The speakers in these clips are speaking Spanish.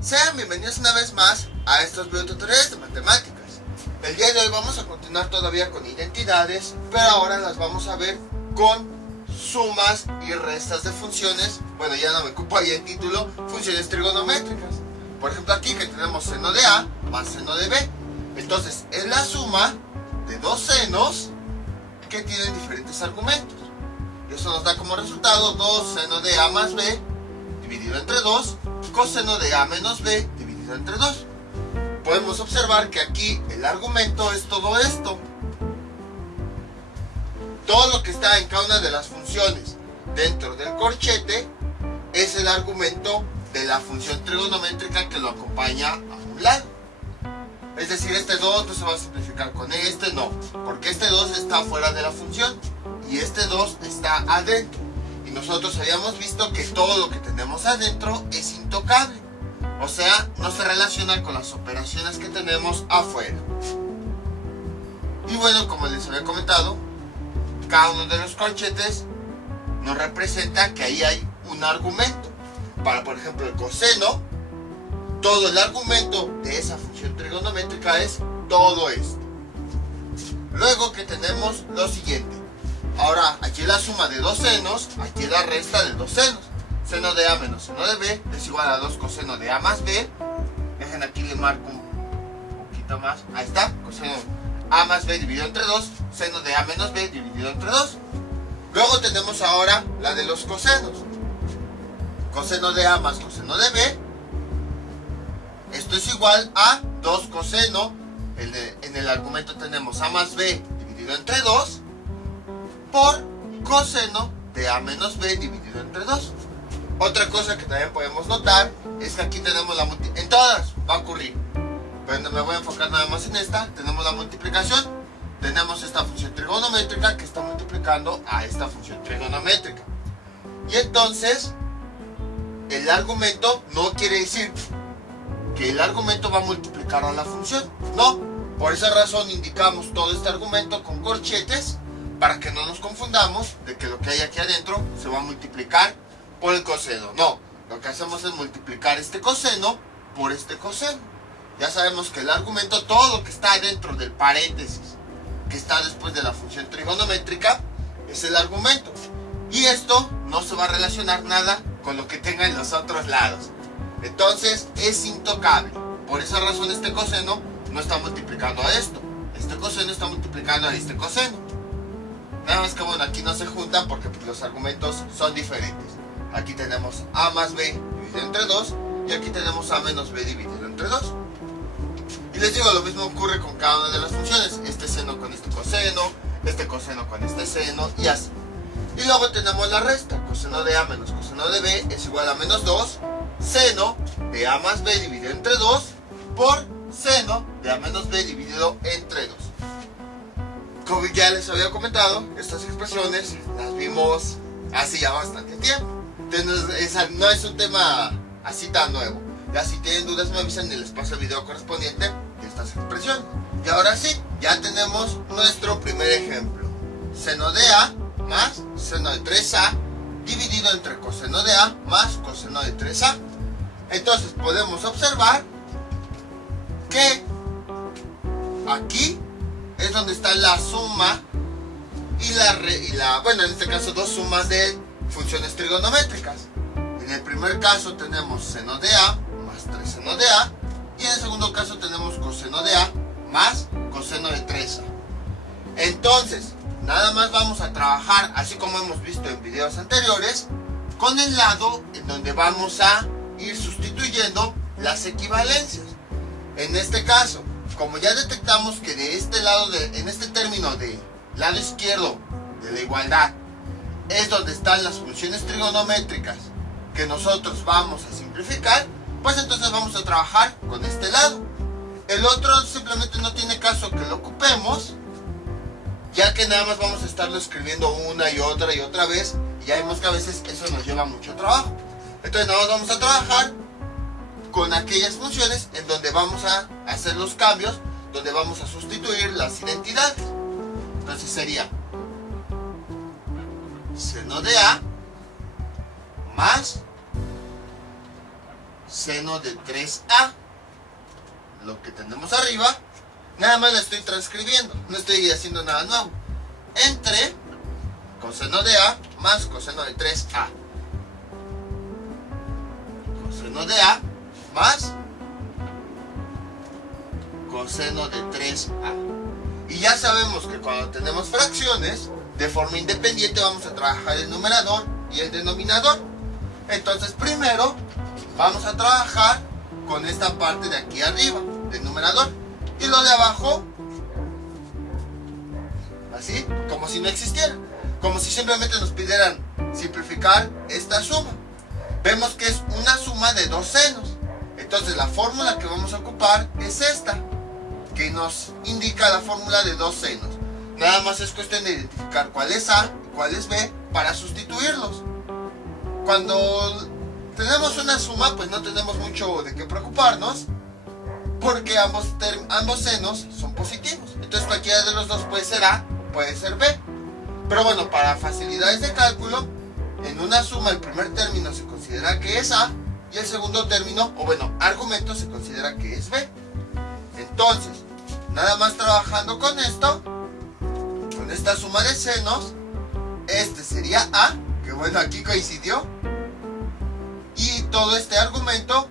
Sean bienvenidos una vez más a estos videotutoriales de matemáticas. El día de hoy vamos a continuar todavía con identidades, pero ahora las vamos a ver con sumas y restas de funciones. Bueno, ya no me ocupo ahí el título, funciones trigonométricas. Por ejemplo, aquí que tenemos seno de A más seno de B. Entonces, es la suma de dos senos que tienen diferentes argumentos. Y eso nos da como resultado 2 seno de A más B dividido entre 2, coseno de A menos B dividido entre 2. Podemos observar que aquí el argumento es todo esto. Todo lo que está en cada una de las funciones dentro del corchete es el argumento de la función trigonométrica que lo acompaña a un lado. Es decir, este 2 no se va a simplificar con este, no, porque este 2 está fuera de la función y este 2 está adentro. Y nosotros habíamos visto que todo lo que tenemos adentro es intocable. O sea, no se relaciona con las operaciones que tenemos afuera. Y bueno, como les había comentado, cada uno de los corchetes nos representa que ahí hay un argumento. Para, por ejemplo, el coseno, todo el argumento de esa función trigonométrica es todo esto. Luego que tenemos lo siguiente. Ahora, aquí la suma de dos senos, aquí la resta de dos senos. Seno de A menos seno de B es igual a 2 coseno de A más B. Dejen aquí, le marco un poquito más. Ahí está, coseno A más B dividido entre 2, seno de A menos B dividido entre 2. Luego tenemos ahora la de los cosenos. Coseno de A más coseno de B. Esto es igual a 2 coseno. En el argumento tenemos A más B dividido entre 2 por coseno de A menos B dividido entre 2. Otra cosa que también podemos notar es que aquí tenemos la multiplicación. En todas va a ocurrir, pero no me voy a enfocar nada más en esta. Tenemos la multiplicación. Tenemos esta función trigonométrica que está multiplicando a esta función trigonométrica. Y entonces, el argumento no quiere decir que el argumento va a multiplicar a la función. No, por esa razón indicamos todo este argumento con corchetes para que no nos confundamos de que lo que hay aquí adentro se va a multiplicar por el coseno. No, lo que hacemos es multiplicar este coseno por este coseno. Ya sabemos que el argumento, todo lo que está dentro del paréntesis que está después de la función trigonométrica es el argumento. Y esto no se va a relacionar nada con lo que tenga en los otros lados. Entonces es intocable. Por esa razón este coseno no está multiplicando a esto. Este coseno está multiplicando a este coseno. Nada más que bueno, aquí no se juntan porque los argumentos son diferentes. Aquí tenemos A más B dividido entre 2 y aquí tenemos A menos B dividido entre 2. Y les digo, lo mismo ocurre con cada una de las funciones. Este seno con este coseno con este seno y así. Y luego tenemos la resta. Coseno de A menos coseno de B es igual a menos 2 seno de A más B dividido entre 2 por seno de A menos B dividido entre 2. Como ya les había comentado, estas expresiones las vimos hace ya bastante tiempo. Entonces no es un tema así tan nuevo. Ya si tienen dudas me avisan y les paso el video correspondiente de estas expresiones. Y ahora sí, ya tenemos nuestro primer ejemplo. Seno de A más seno de 3A dividido entre coseno de A más coseno de 3A. Entonces podemos observar que aquí es donde está la suma bueno, en este caso dos sumas de funciones trigonométricas. En el primer caso tenemos seno de A más 3 seno de A y en el segundo caso tenemos coseno de A más coseno de 3A. Entonces, nada más vamos a trabajar, así como hemos visto en videos anteriores, con el lado en donde vamos a ir sustituyendo las equivalencias. En este caso, como ya detectamos que de este lado, en este término de lado izquierdo de la igualdad, es donde están las funciones trigonométricas que nosotros vamos a simplificar, pues entonces vamos a trabajar con este lado. El otro simplemente no tiene caso que lo ocupemos, ya que nada más vamos a estarlo escribiendo una y otra vez, y ya vemos que a veces eso nos lleva mucho trabajo. Entonces nada más vamos a trabajar con aquellas funciones en donde vamos a hacer los cambios, donde vamos a sustituir las identidades. Entonces sería seno de A más seno de 3A. Lo que tenemos arriba, nada más lo estoy transcribiendo, no estoy haciendo nada nuevo. Entre coseno de A más coseno de 3A. Coseno de A más coseno de 3A. Y ya sabemos que cuando tenemos fracciones, de forma independiente vamos a trabajar el numerador y el denominador. Entonces primero vamos a trabajar con esta parte de aquí arriba, del numerador. Y lo de abajo, así, como si no existiera. Como si simplemente nos pidieran simplificar esta suma. Vemos que es una suma de dos senos. Entonces la fórmula que vamos a ocupar es esta, que nos indica la fórmula de dos senos. Nada más es cuestión de identificar cuál es A y cuál es B para sustituirlos. Cuando tenemos una suma, pues no tenemos mucho de qué preocuparnos, porque ambos senos son positivos. Entonces cualquiera de los dos puede ser A, puede ser B. Pero bueno, para facilidades de cálculo, en una suma el primer término se considera que es A y el segundo término, o bueno, argumento, se considera que es B. Entonces, nada más trabajando con esto, con esta suma de senos, este sería A, que bueno, aquí coincidió, y todo este argumento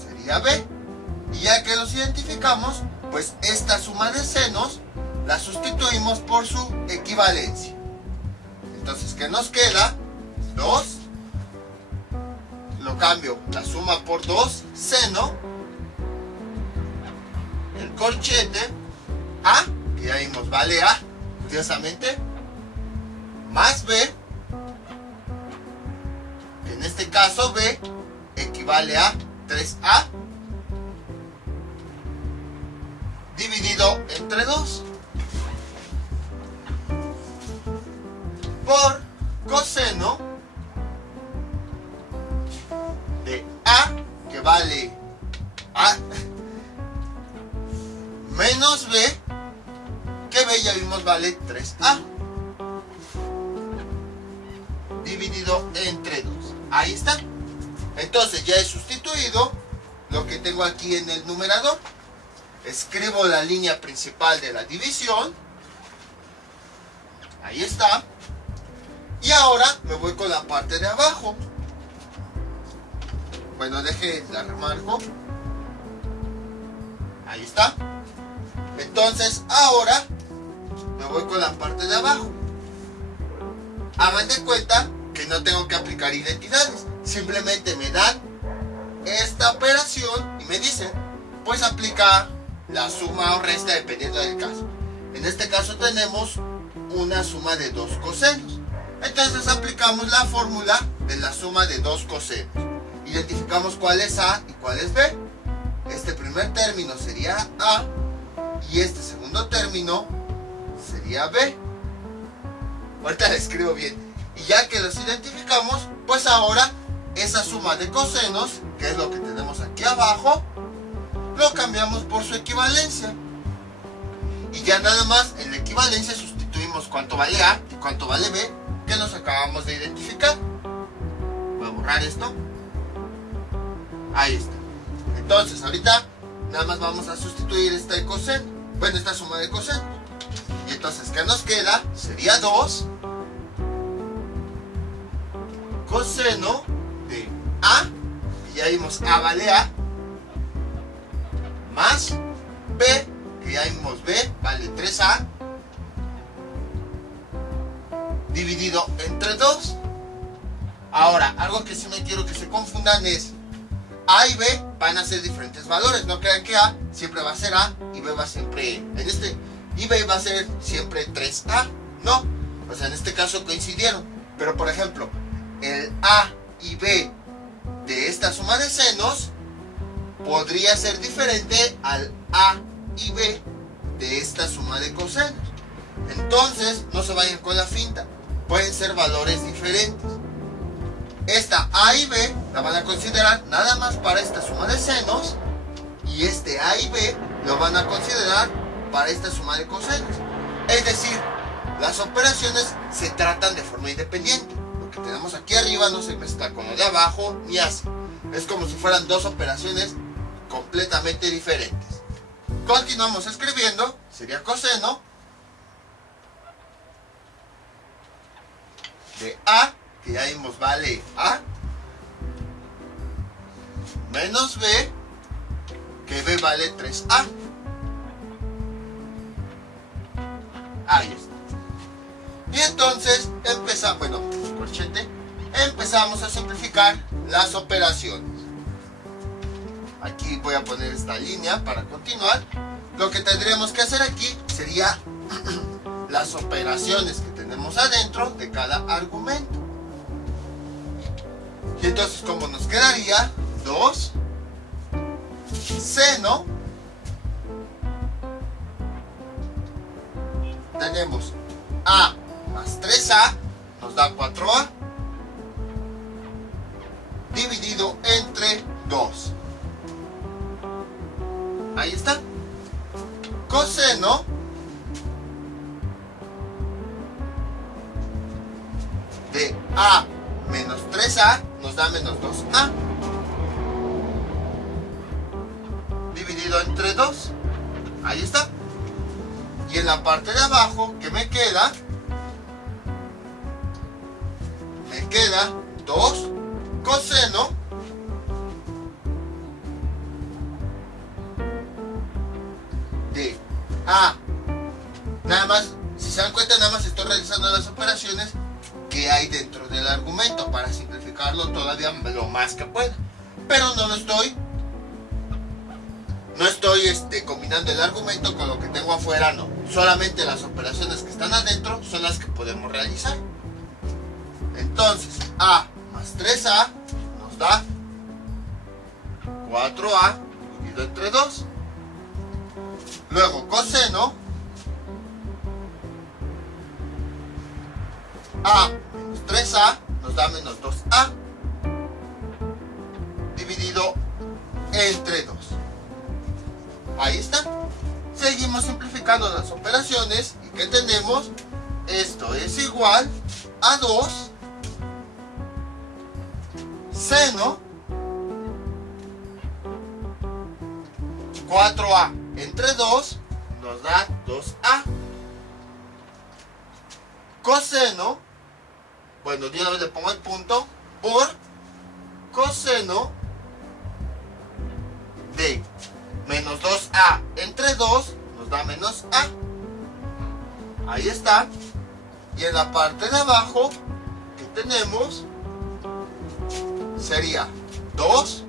sería B. Y ya que los identificamos, pues esta suma de senos la sustituimos por su equivalencia. Entonces, ¿qué nos queda? 2. Lo cambio, la suma por 2, seno. El corchete, A, que ya vimos vale A, curiosamente, más B, que en este caso B equivale a 3A, dividido entre 2, por coseno de A, que vale A, menos B, que B ya vimos vale 3A, dividido entre 2. Ahí está. Entonces ya he sustituido lo que tengo aquí en el numerador. Escribo la línea principal de la división. Ahí está. Y ahora me voy con la parte de abajo. Bueno, la remarco. Ahí está. Entonces ahora me voy con la parte de abajo. Hagan de cuenta que no tengo que aplicar identidades. Simplemente me dan esta operación y me dicen, pues aplica la suma o resta dependiendo del caso. En este caso tenemos una suma de dos cosenos. Entonces aplicamos la fórmula de la suma de dos cosenos. Identificamos cuál es A y cuál es B. Este primer término sería A y este segundo término sería B. Ahorita lo escribo bien. Y ya que los identificamos, pues ahora esa suma de cosenos, que es lo que tenemos aquí abajo, lo cambiamos por su equivalencia. Y ya nada más en la equivalencia sustituimos cuánto vale A y cuánto vale B, que nos acabamos de identificar. Voy a borrar esto. Ahí está. Entonces ahorita nada más vamos a sustituir este coseno, bueno, esta suma de cosenos. Y entonces, ¿qué nos queda? Sería 2 coseno de A, que ya vimos A vale A, más B, que ya vimos B vale 3A, dividido entre 2. Ahora, algo que sí no quiero que se confundan es A y B van a ser diferentes valores. No crean que A siempre va a ser A y B va a siempre y B va a ser siempre 3A. No, o sea, en este caso coincidieron. Pero por ejemplo, el A y B de esta suma de senos podría ser diferente al A y B de esta suma de cosenos. Entonces, no se vayan con la finta. Pueden ser valores diferentes. Esta A y B la van a considerar nada más para esta suma de senos, y este A y B lo van a considerar para esta suma de cosenos. Es decir, las operaciones se tratan de forma independiente. Lo que tenemos aquí arriba no se mezcla con lo de abajo ni así. Es como si fueran dos operaciones completamente diferentes. Continuamos escribiendo, sería coseno de A, que ya vimos vale A, menos B, que B vale 3A. Ahí está. Y entonces empezamos a simplificar las operaciones. Aquí voy a poner esta línea para continuar. Lo que tendríamos que hacer aquí sería las operaciones que tenemos adentro de cada argumento. Y entonces, como nos quedaría 2 seno, tenemos A más 3A, nos da 4A, dividido entre 2. Ahí está. Coseno de A menos 3A nos da menos 2A, dividido entre 2. Ahí está. Y en la parte de abajo, ¿qué me queda? Me queda 2 coseno de A. Nada más, si se dan cuenta, nada más estoy realizando las operaciones que hay dentro del argumento para simplificarlo todavía lo más que pueda. Pero no estoy combinando el argumento con lo que tengo afuera, no. Solamente las operaciones que están adentro son las que podemos realizar. Entonces, A más 3A nos da 4A dividido entre 2. Luego, coseno A menos 3A nos da menos 2A dividido entre 2. Ahí está. Seguimos simplificando las operaciones y ¿qué tenemos? Esto es igual a 2 seno 4A entre 2 nos da 2A. Coseno, bueno, de una vez le pongo el punto, por coseno de menos 2A entre 2 nos da menos A. Ahí está. Y en la parte de abajo que tenemos sería 2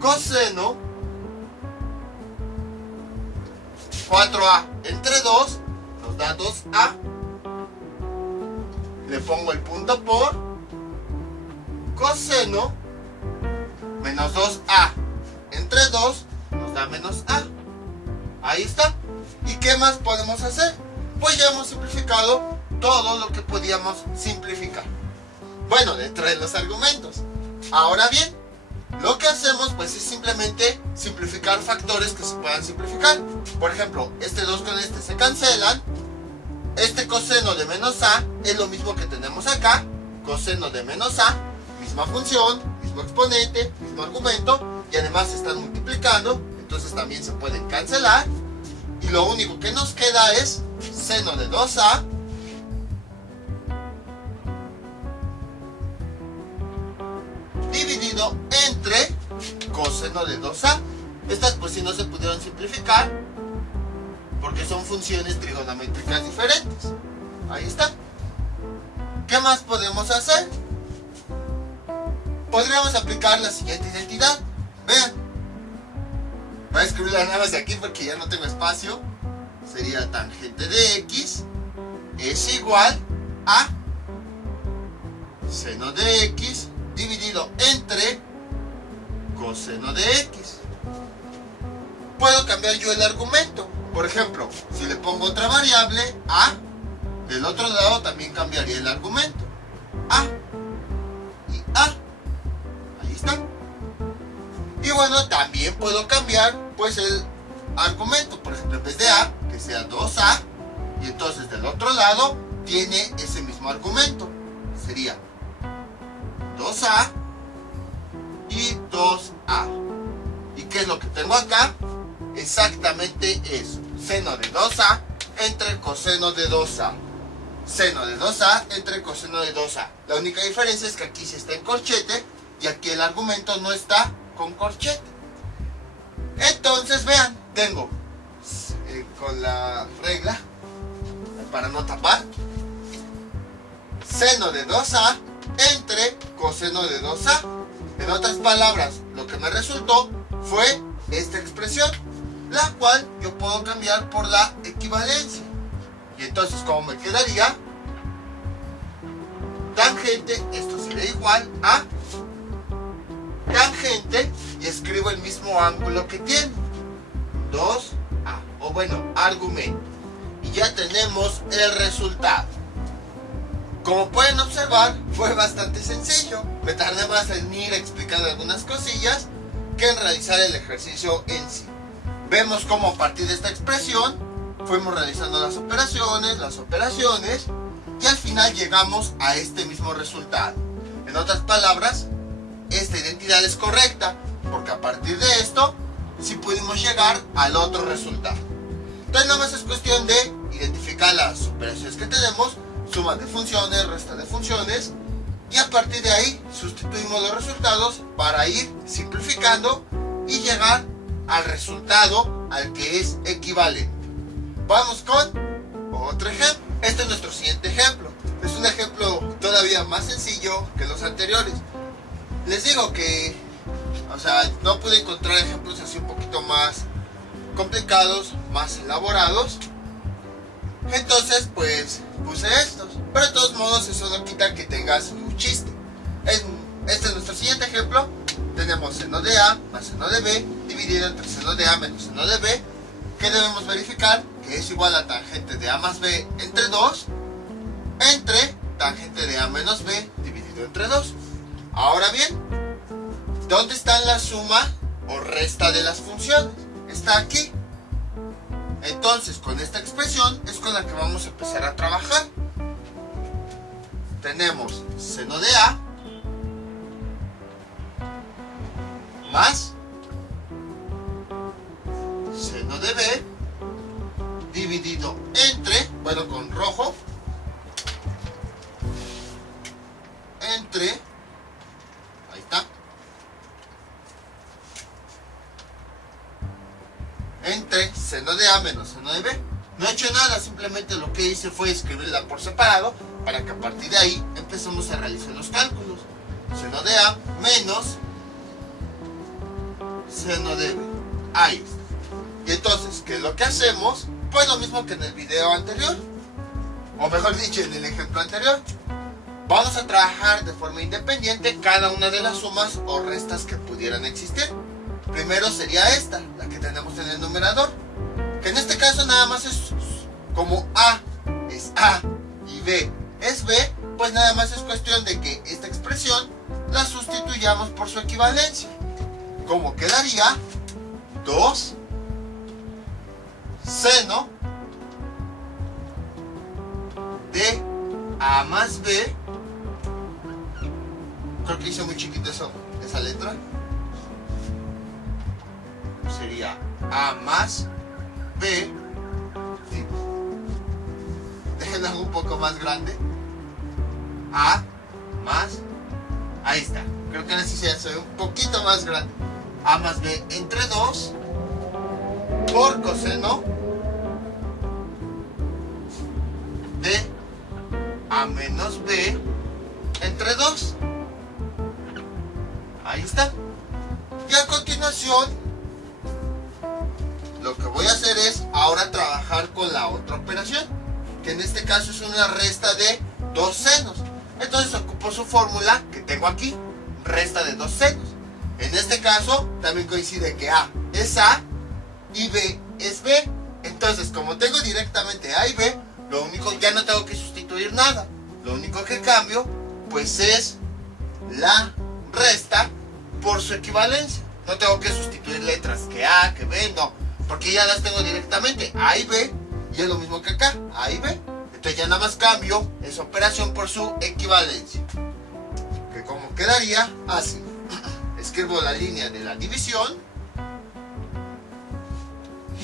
coseno 4A entre 2 nos da 2A. Le pongo el punto por coseno menos 2A entre 2 nos da menos A. Ahí está. ¿Y qué más podemos hacer? Pues ya hemos simplificado todo lo que podíamos simplificar. Bueno, dentro de los argumentos. Ahora bien, lo que hacemos pues es simplemente simplificar factores que se puedan simplificar. Por ejemplo, este 2 con este se cancelan. Este coseno de menos A es lo mismo que tenemos acá. Coseno de menos A, misma función, mismo exponente, mismo argumento. Y además se están multiplicando, entonces también se pueden cancelar. Y lo único que nos queda es seno de 2A dividido entre coseno de 2A. Estas pues sí no se pudieron simplificar porque son funciones trigonométricas diferentes. Ahí está. ¿Qué más podemos hacer? Podríamos aplicar la siguiente identidad. Vean, voy a escribirla nada más de aquí porque ya no tengo espacio. Sería tangente de X es igual a seno de X dividido entre coseno de X. Puedo cambiar yo el argumento. Por ejemplo, si le pongo otra variable, A, del otro lado también cambiaría el argumento. A y A. Ahí está. Y bueno, también puedo cambiar pues el argumento. Por ejemplo, en vez de A, que sea 2A. Y entonces del otro lado tiene ese mismo argumento. Sería 2A y 2a. ¿Y qué es lo que tengo acá? Exactamente eso. Seno de 2a entre coseno de 2a. Seno de 2a entre coseno de 2a. La única diferencia es que aquí sí está en corchete y aquí el argumento no está con corchete. Entonces vean, tengo con la regla para no tapar, seno de 2a entre coseno de 2a. En otras palabras, lo que me resultó fue esta expresión, la cual yo puedo cambiar por la equivalencia. Y entonces, ¿cómo me quedaría? Tangente, esto sería igual a tangente, y escribo el mismo ángulo que tiene, 2a, o bueno, argumento. Y ya tenemos el resultado. Como pueden observar, fue bastante sencillo. Me tardé más en ir explicando algunas cosillas que en realizar el ejercicio en sí. Vemos cómo a partir de esta expresión fuimos realizando las operaciones y al final llegamos a este mismo resultado. En otras palabras, esta identidad es correcta porque a partir de esto sí pudimos llegar al otro resultado. Entonces nada más es cuestión de identificar las operaciones que tenemos, suma de funciones, resta de funciones, y a partir de ahí sustituimos los resultados para ir simplificando y llegar al resultado al que es equivalente. Vamos con otro ejemplo. Este es nuestro siguiente ejemplo. Es un ejemplo todavía más sencillo que los anteriores. Les digo que, no pude encontrar ejemplos así un poquito más complicados, más elaborados. Entonces, pues, puse estos. Pero de todos modos, eso no quita que tenga su chiste. Este es nuestro siguiente ejemplo. Tenemos seno de A más seno de B dividido entre seno de A menos seno de B, que debemos verificar que es igual a tangente de A más B entre 2 entre tangente de A menos B dividido entre 2. Ahora bien, ¿dónde está la suma o resta de las funciones? Está aquí. Entonces, con esta expresión es con la que vamos a empezar a trabajar. Tenemos seno de A más seno de B dividido entre, bueno, con rojo, entre, ahí está, entre seno de A menos seno de B. No he hecho nada, simplemente lo que hice fue escribirla por separado para que a partir de ahí empecemos a realizar los cálculos. Seno de A menos seno de B. Ahí está. Y entonces, ¿qué es lo que hacemos? Pues lo mismo que en el video anterior, o mejor dicho, en el ejemplo anterior. Vamos a trabajar de forma independiente cada una de las sumas o restas que pudieran existir. Primero sería esta, la que tenemos en el numerador, que en este caso nada más es como A es A y B es B, pues nada más es cuestión de que esta expresión la sustituyamos por su equivalencia. ¿Cómo quedaría? 2 seno de A más B. Creo que hice muy chiquito esa letra. Sería A más B. Sí. Déjenlo un poco más grande. A más. Ahí está. Creo que ahora sí se ve un poquito más grande. A más B entre 2 por coseno de A menos B entre 2. Ahí está. Y a continuación, lo que voy a hacer es ahora trabajar con la otra operación, que en este caso es una resta de 2 senos. Entonces ocupo su fórmula que tengo aquí, resta de 2 senos. En este caso también coincide que A es A y B es B. Entonces, como tengo directamente A y B, lo único, ya no tengo que sustituir nada. Lo único que cambio pues es la resta por su equivalencia. No tengo que sustituir letras que A, que B, no, porque ya las tengo directamente, A y B, y es lo mismo que acá, A y B. Entonces ya nada más cambio esa operación por su equivalencia, que como quedaría así. escribo la línea de la división.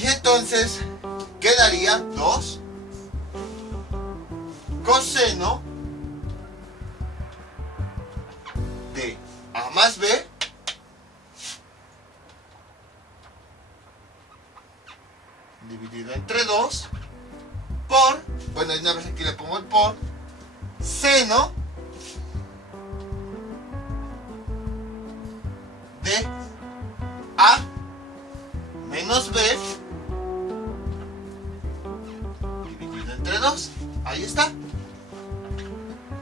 Y entonces quedaría 2 coseno de A más B dividido entre 2 por, bueno, una vez aquí le pongo el por, seno de A menos B dividido entre 2. Ahí está.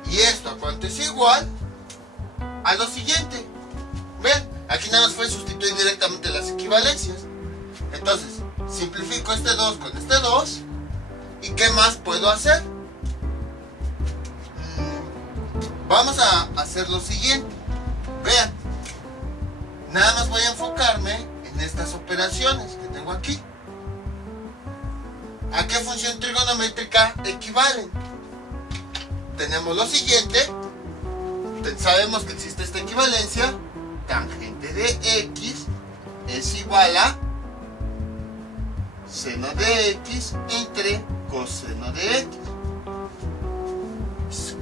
Y esto a cuánto es igual a lo siguiente. Ven, aquí nada más fue sustituir directamente las equivalencias. Entonces, simplifico este 2 con este 2. ¿Y qué más puedo hacer? Vamos a hacer lo siguiente. Vean, nada más voy a enfocarme en estas operaciones que tengo aquí. ¿A qué función trigonométrica equivalen? Tenemos lo siguiente. Sabemos que existe esta equivalencia. Tangente de x es igual a seno de x entre coseno de x.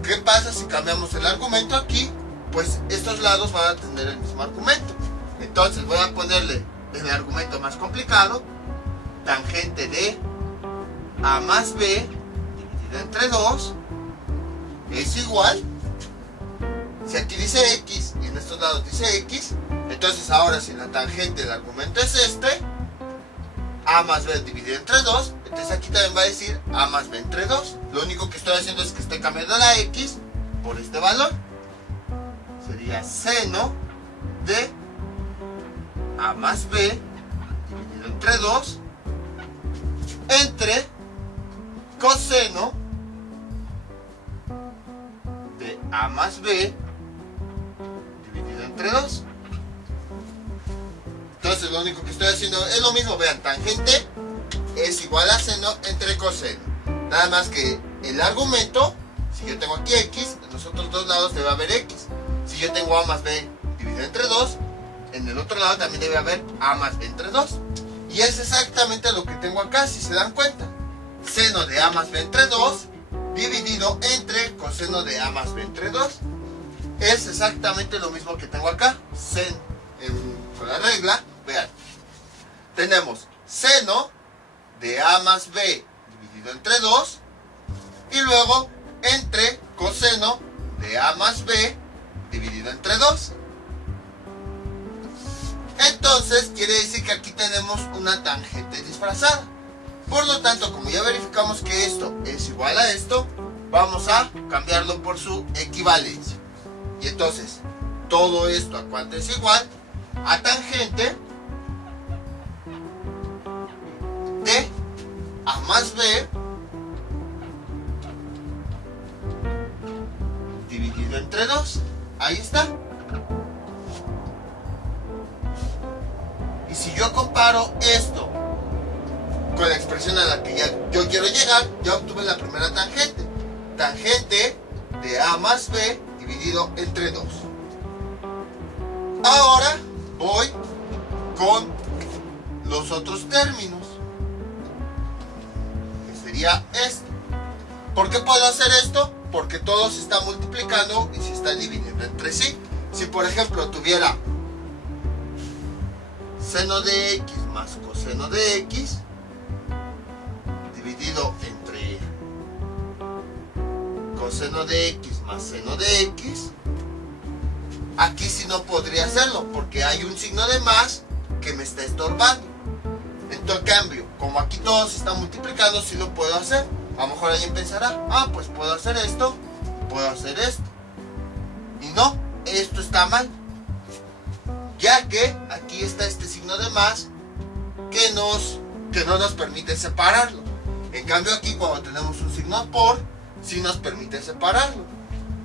¿Qué pasa si cambiamos el argumento aquí? Pues estos lados van a tener el mismo argumento. Entonces voy a ponerle el argumento más complicado. Tangente de A más B dividido entre 2 es igual. Si aquí dice x y en estos lados dice x, entonces ahora si la tangente del argumento es este, A más B dividido entre 2, entonces aquí también va a decir A más B entre 2. Lo único que estoy haciendo es que estoy cambiando la x por este valor. Sería seno de A más B dividido entre 2 entre coseno de A más B dividido entre 2. Entonces lo único que estoy haciendo es lo mismo. Vean, tangente es igual a seno entre coseno. Nada más que el argumento, si yo tengo aquí x, en los otros dos lados debe haber x. Si yo tengo A más B dividido entre 2, en el otro lado también debe haber A más B entre 2. Y es exactamente lo que tengo acá, si se dan cuenta. Seno de A más B entre 2 dividido entre coseno de A más B entre 2. Es exactamente lo mismo que tengo acá. Con la regla, vean. Tenemos seno de A más B dividido entre 2 y luego entre coseno de A más B dividido entre 2. Entonces quiere decir que aquí tenemos una tangente disfrazada. Por lo tanto, como ya verificamos que esto es igual a esto, vamos a cambiarlo por su equivalencia. Y entonces, todo esto a cuánto es igual a tangente de A más B dividido entre 2. Ahí está. Y si yo comparo esto con la expresión a la que yo quiero llegar, ya obtuve la primera tangente. Tangente de A más B dividido entre 2. Ahora voy con los otros términos, que sería esto. ¿Por qué puedo hacer esto? Porque todo se está multiplicando y se está dividiendo entre sí. Si por ejemplo tuviera seno de x más coseno de x dividido entre coseno de x más seno de x, aquí sí no podría hacerlo porque hay un signo de más que me está estorbando. En cambio, como aquí todo se está multiplicando, sí lo puedo hacer. A lo mejor alguien pensará, pues puedo hacer esto, puedo hacer esto. Y no, esto está mal, ya que aquí está este signo de más que no nos permite separarlo. En cambio aquí, cuando tenemos un signo por, sí nos permite separarlo.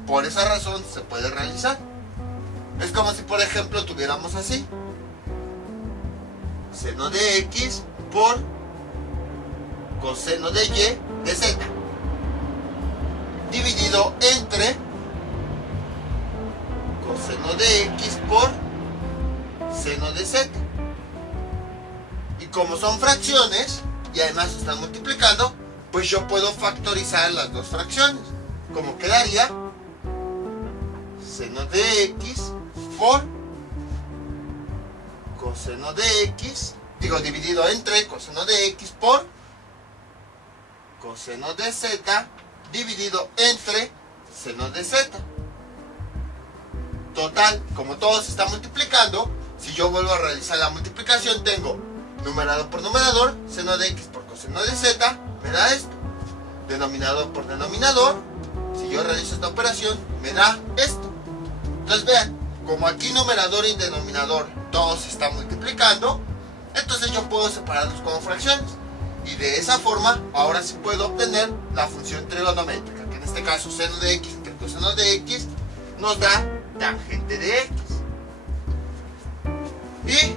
Por esa razón se puede realizar. Es como si por ejemplo tuviéramos así: seno de x por coseno de y de z dividido entre coseno de x por seno de z. Y como son fracciones y además se están multiplicando, pues yo puedo factorizar las dos fracciones. Como quedaría seno de x por coseno de x, dividido entre coseno de x por coseno de z dividido entre seno de z. Total, como todo se está multiplicando, si yo vuelvo a realizar la multiplicación, tengo numerador por numerador, seno de x por coseno de z, me da esto. Denominador por denominador, si yo realizo esta operación, me da esto. Entonces vean, como aquí numerador y denominador todo se está multiplicando, entonces yo puedo separarlos como fracciones. Y de esa forma, ahora sí puedo obtener la función trigonométrica, que en este caso seno de x entre coseno de x nos da tangente de x. Y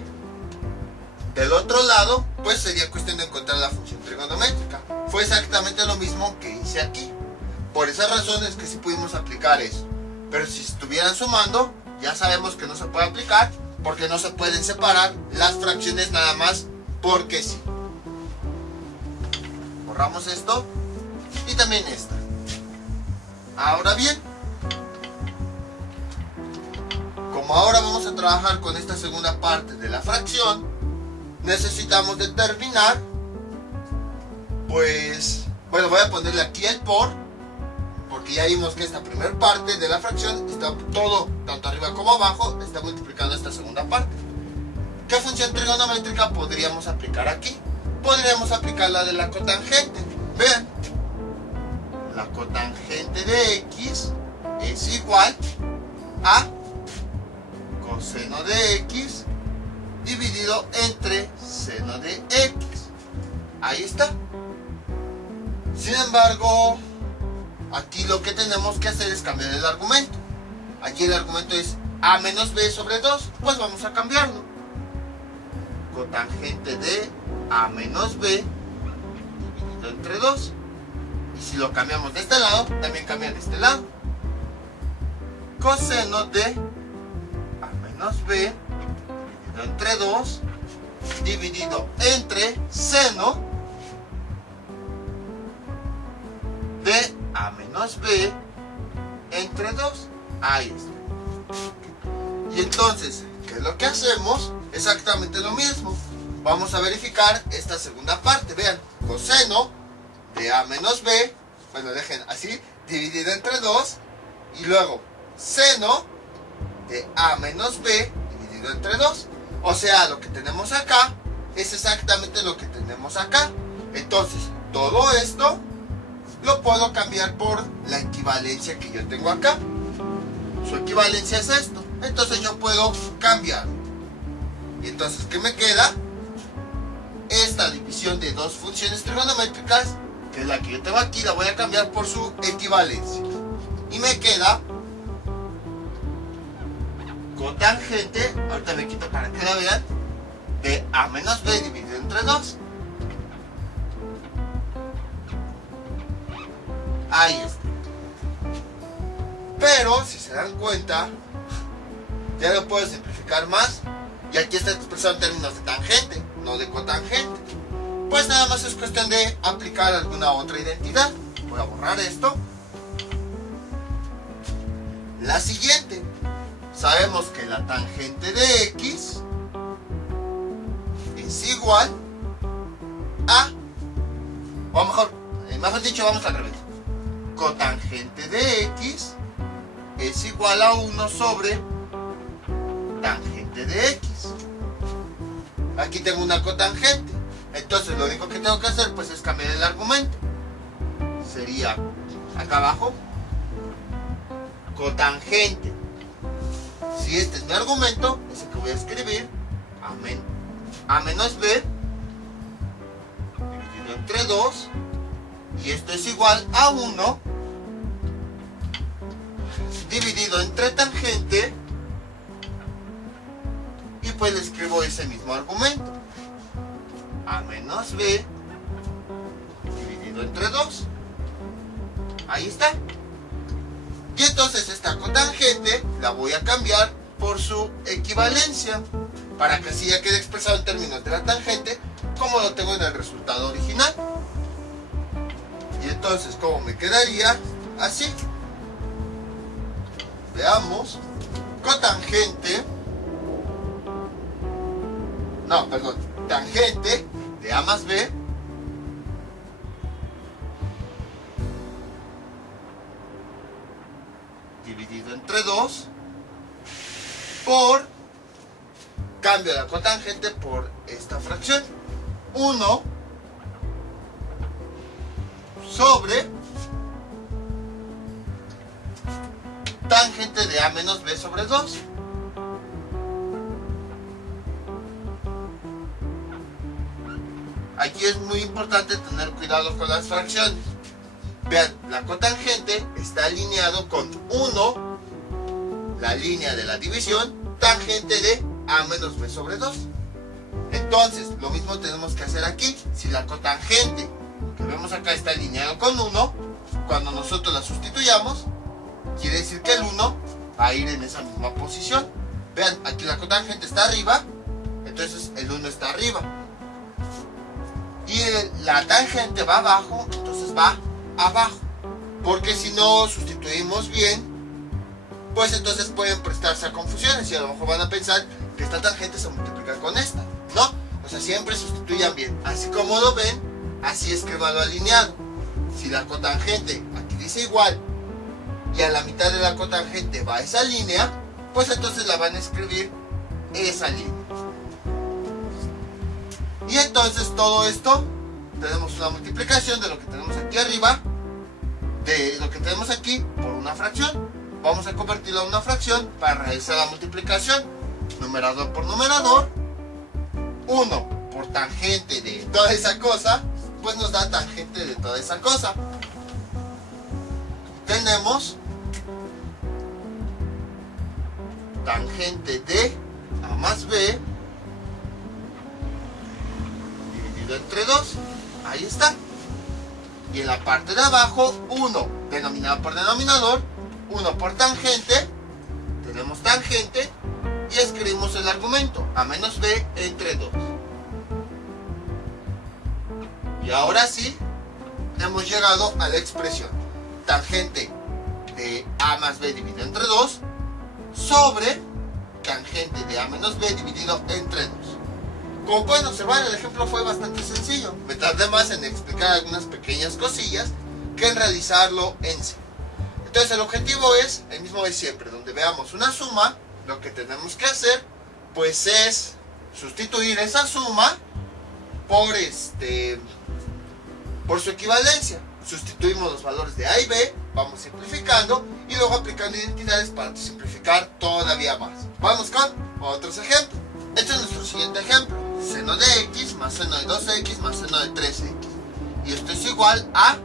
del otro lado, pues sería cuestión de encontrar la función trigonométrica. Fue exactamente lo mismo que hice aquí. Por esas razones que sí pudimos aplicar eso. Pero si estuvieran sumando, ya sabemos que no se puede aplicar, porque no se pueden separar las fracciones nada más porque sí. Borramos esto y también esta. Ahora bien, como ahora vamos a trabajar con esta segunda parte de la fracción, necesitamos determinar, pues, bueno, voy a ponerle aquí el por, porque ya vimos que esta primera parte de la fracción está todo, tanto arriba como abajo, está multiplicando esta segunda parte. ¿Qué función trigonométrica podríamos aplicar aquí? Podríamos aplicar la de la cotangente. Vean, la cotangente de x es igual a coseno de x dividido entre seno de x. Ahí está. Sin embargo, aquí lo que tenemos que hacer es cambiar el argumento. Aquí el argumento es a menos b sobre 2. Pues vamos a cambiarlo. Cotangente de a menos b dividido entre 2. Y si lo cambiamos de este lado, también cambia de este lado. Coseno de a menos b dividido entre 2 dividido entre seno de a menos b entre 2. Ahí está. Y entonces, ¿qué es lo que hacemos? Exactamente lo mismo. Vamos a verificar esta segunda parte. Vean, coseno de a menos b, bueno, dejen así, dividido entre 2, y luego seno de a menos b dividido entre 2. O sea, lo que tenemos acá es exactamente lo que tenemos acá. Entonces, todo esto lo puedo cambiar por la equivalencia que yo tengo acá. Su equivalencia es esto. Entonces yo puedo cambiar. Y entonces, ¿qué me queda? Esta división de dos funciones trigonométricas, que es la que yo tengo aquí, la voy a cambiar por su equivalencia. Y me queda cotangente, ahorita me quito para que la vean, de a menos b dividido entre 2. Ahí está. Pero, si se dan cuenta, ya lo puedo simplificar más. Y aquí está expresado en términos de tangente, no de cotangente. Pues nada más es cuestión de aplicar alguna otra identidad. Voy a borrar esto. La siguiente. Sabemos que la tangente de x es igual a, o mejor dicho, vamos al revés. Cotangente de x es igual a 1 sobre tangente de x. Aquí tengo una cotangente. Entonces lo único que tengo que hacer pues es cambiar el argumento. Sería acá abajo cotangente. Si este es mi argumento, es el que voy a escribir, a menos b dividido entre 2, y esto es igual a 1 dividido entre tangente, y pues le escribo ese mismo argumento, a menos b dividido entre 2. Ahí está. Y entonces esta cotangente la voy a cambiar por su equivalencia. para que así ya quede expresado en términos de la tangente como lo tengo en el resultado original. Y entonces, ¿cómo me quedaría? Así. Veamos. Cotangente. No, perdón. Tangente de A más B dividido entre 2 por, cambio la cotangente por esta fracción, 1 sobre tangente de A menos B sobre 2. Aquí es muy importante tener cuidado con las fracciones. Vean, la cotangente está alineado con 1, la línea de la división, tangente de A menos B sobre 2. Entonces, lo mismo tenemos que hacer aquí. Si la cotangente que vemos acá está alineado con 1, cuando nosotros la sustituyamos, quiere decir que el 1 va a ir en esa misma posición. Vean, aquí la cotangente está arriba, entonces el 1 está arriba. Y la tangente va abajo, entonces va abajo. Porque si no sustituimos bien, pues entonces pueden prestarse a confusiones y a lo mejor van a pensar que esta tangente se multiplica con esta. No, o sea, siempre sustituyan bien. Así como lo ven, así escríbanlo alineado. Si la cotangente aquí dice igual y a la mitad de la cotangente va esa línea, pues entonces la van a escribir esa línea. Y entonces todo esto, tenemos una multiplicación de lo que tenemos aquí arriba, de lo que tenemos aquí, por una fracción. Vamos a convertirlo a una fracción para realizar la multiplicación. Numerador por numerador. 1 por tangente de toda esa cosa, pues nos da tangente de toda esa cosa. Tenemos tangente de A más B dividido entre 2. Ahí está. Y en la parte de abajo, 1 denominador por denominador, 1 por tangente. Tenemos tangente y escribimos el argumento A menos B entre 2. Y ahora sí, hemos llegado a la expresión tangente de A más B dividido entre 2 sobre tangente de A menos B dividido entre 2. Como pueden observar, el ejemplo fue bastante sencillo. Me tardé más en explicar algunas pequeñas cosillas que en realizarlo en sí. Entonces el objetivo es el mismo de siempre. Donde veamos una suma, lo que tenemos que hacer pues es sustituir esa suma por su equivalencia. Sustituimos los valores de A y B, vamos simplificando y luego aplicando identidades para simplificar todavía más. Vamos con otros ejemplos. Este es nuestro siguiente ejemplo. Seno de x más seno de 2x más seno de 3x. Y esto es igual a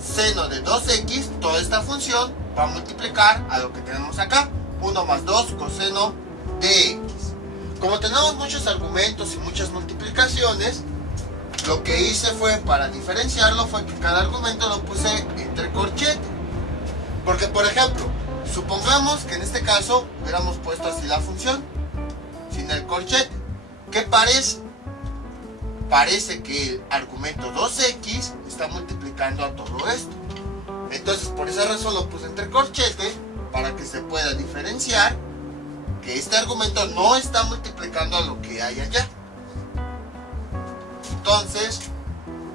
seno de 2x. Toda esta función va a multiplicar a lo que tenemos acá. 1 más 2 coseno de x. Como tenemos muchos argumentos y muchas multiplicaciones, lo que hice fue, para diferenciarlo, fue que cada argumento lo puse entre corchete. Porque, por ejemplo, supongamos que en este caso hubiéramos puesto así la función, sin el corchete. ¿Qué parece? Parece que el argumento 2x está multiplicando a todo esto. Entonces, por esa razón lo puse entre corchete, para que se pueda diferenciar que este argumento no está multiplicando a lo que hay allá. Entonces,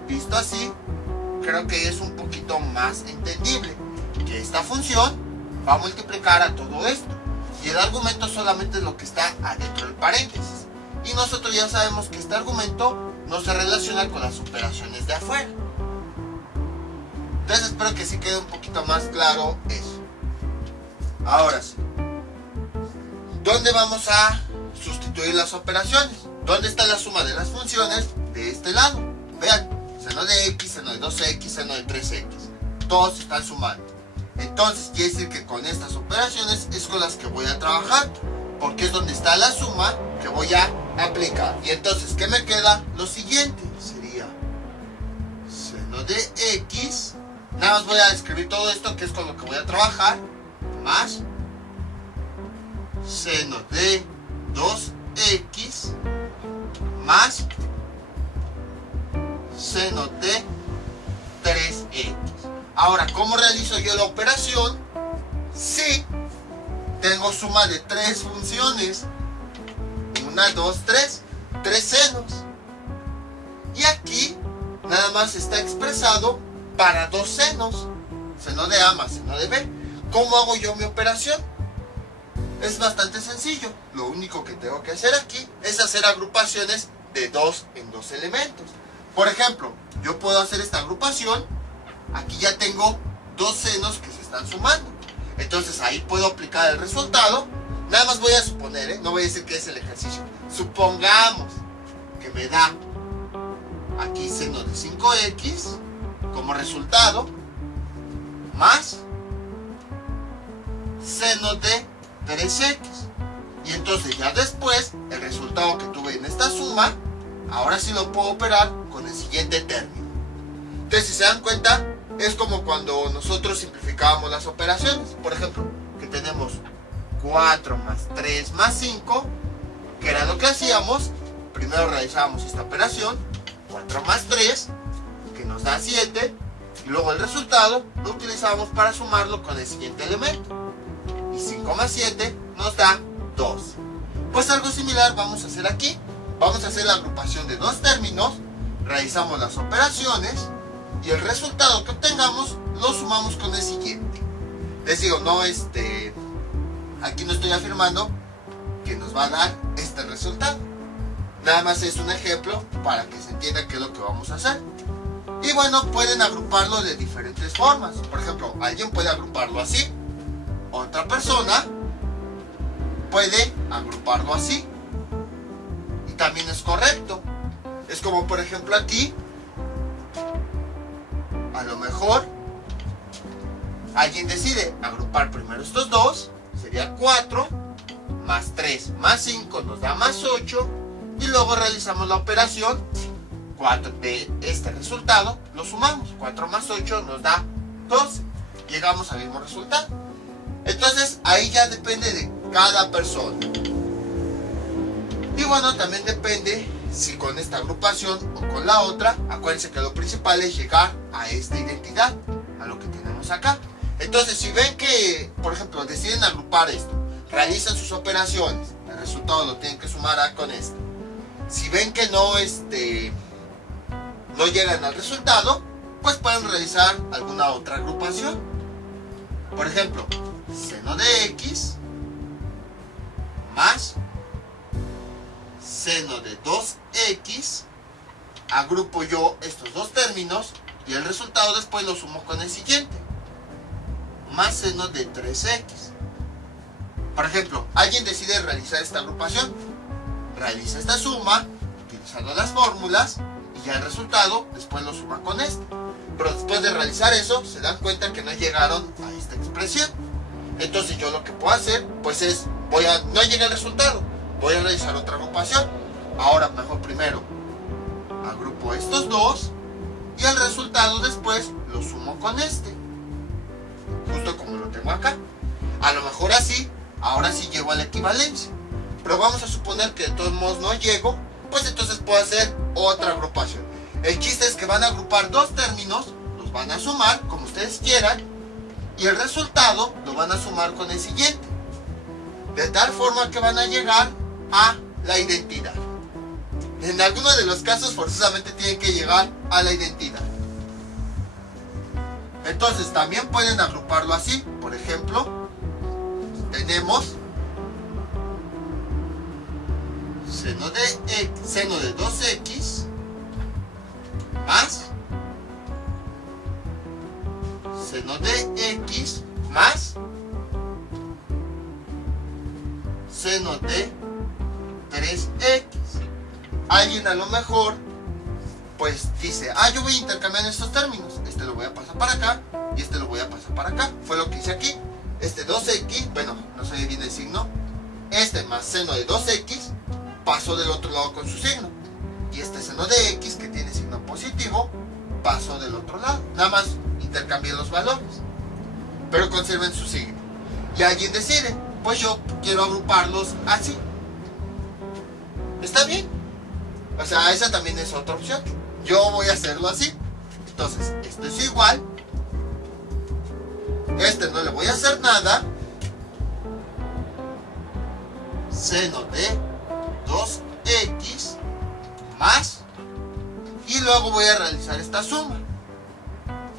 visto así, creo que es un poquito más entendible que esta función va a multiplicar a todo esto y el argumento solamente es lo que está adentro del paréntesis, y nosotros ya sabemos que este argumento no se relaciona con las operaciones de afuera. Entonces espero que sí quede un poquito más claro eso. Ahora sí, ¿dónde vamos a sustituir las operaciones? ¿Dónde está la suma de las funciones? De este lado. Vean, seno de x, seno de 2x, seno de 3x. Todos están sumando. Entonces quiere decir que con estas operaciones es con las que voy a trabajar, porque es donde está la suma que voy a aplicar. Y entonces, ¿qué me queda? Lo siguiente sería seno de x. Nada más voy a escribir todo esto, que es con lo que voy a trabajar, más seno de 2 2x más seno de 3x. Ahora, ¿cómo realizo yo la operación? Si tengo suma de tres funciones, 1, 2, 3, tres senos. Y aquí nada más está expresado para dos senos, seno de A más seno de B. ¿Cómo hago yo mi operación? Es bastante sencillo. Lo único que tengo que hacer aquí es hacer agrupaciones de 2 en 2 elementos. Por ejemplo, yo puedo hacer esta agrupación. Aquí ya tengo dos senos que se están sumando. Entonces ahí puedo aplicar el resultado. Nada más voy a suponer, no voy a decir que es el ejercicio. Supongamos que me da aquí seno de 5x como resultado, más seno de 3x. Y entonces ya después, el resultado que tuve en esta suma, ahora sí lo puedo operar con el siguiente término. Entonces, si se dan cuenta, es como cuando nosotros simplificábamos las operaciones. Por ejemplo, que tenemos 4 más 3 más 5, que era lo que hacíamos. Primero realizábamos esta operación, 4 más 3, que nos da 7, y luego el resultado lo utilizamos para sumarlo con el siguiente elemento. Y 5 más 7 nos da 2. Pues algo similar vamos a hacer aquí. Vamos a hacer la agrupación de dos términos, realizamos las operaciones, y el resultado que obtengamos lo sumamos con el siguiente. Les digo, aquí no estoy afirmando que nos va a dar este resultado. Nada más es un ejemplo para que se entienda qué es lo que vamos a hacer. Y bueno, pueden agruparlo de diferentes formas. Por ejemplo, alguien puede agruparlo así. Otra persona puede agruparlo así. Y también es correcto. Es como por ejemplo aquí. A lo mejor alguien decide agrupar primero estos dos, sería 4, más 3 más 5 nos da más 8, y luego realizamos la operación 4 de este resultado, lo sumamos, 4 más 8 nos da 12, llegamos al mismo resultado. Entonces ahí ya depende de cada persona. Y bueno, también depende si con esta agrupación o con la otra. Acuérdense que lo principal es llegar a esta identidad, a lo que tenemos acá. Entonces, si ven que, por ejemplo, deciden agrupar esto, realizan sus operaciones, el resultado lo tienen que sumar con esto. Si ven que no llegan al resultado, pues pueden realizar alguna otra agrupación. Por ejemplo, seno de x más seno de 2x, agrupo yo estos dos términos y el resultado después lo sumo con el siguiente, más seno de 3x. Por ejemplo, alguien decide realizar esta agrupación, realiza esta suma utilizando las fórmulas y ya el resultado después lo suma con este. Pero después de realizar eso, se dan cuenta que no llegaron a esta expresión. Entonces yo lo que puedo hacer, pues es, no llegué al resultado, voy a realizar otra agrupación. Ahora mejor primero agrupo estos dos y el resultado después lo sumo con este, justo como lo tengo acá. A lo mejor así, ahora sí llego a la equivalencia, pero vamos a suponer que de todos modos no llego, pues entonces puedo hacer otra agrupación. El chiste es que van a agrupar dos términos, los van a sumar como ustedes quieran y el resultado lo van a sumar con el siguiente, de tal forma que van a llegar a la identidad. En algunos de los casos forzosamente tienen que llegar a la identidad. Entonces también pueden agruparlo así. Por ejemplo, tenemos seno de 2x más seno de x más seno de 3x. Alguien a lo mejor pues dice, yo voy a intercambiar estos términos, este lo voy a pasar para acá y este lo voy a pasar para acá. Fue lo que hice aquí. Este 2x, bueno, no sé bien el signo, este más seno de 2x pasó del otro lado con su signo, y este seno de x que tiene signo positivo pasó del otro lado. Nada más intercambié los valores, pero conserven su signo. Y alguien decide, pues yo quiero agruparlos así. Está bien. O sea, esa también es otra opción. Yo voy a hacerlo así. Entonces, esto es igual. Este no le voy a hacer nada. Seno de 2x más. Y luego voy a realizar esta suma.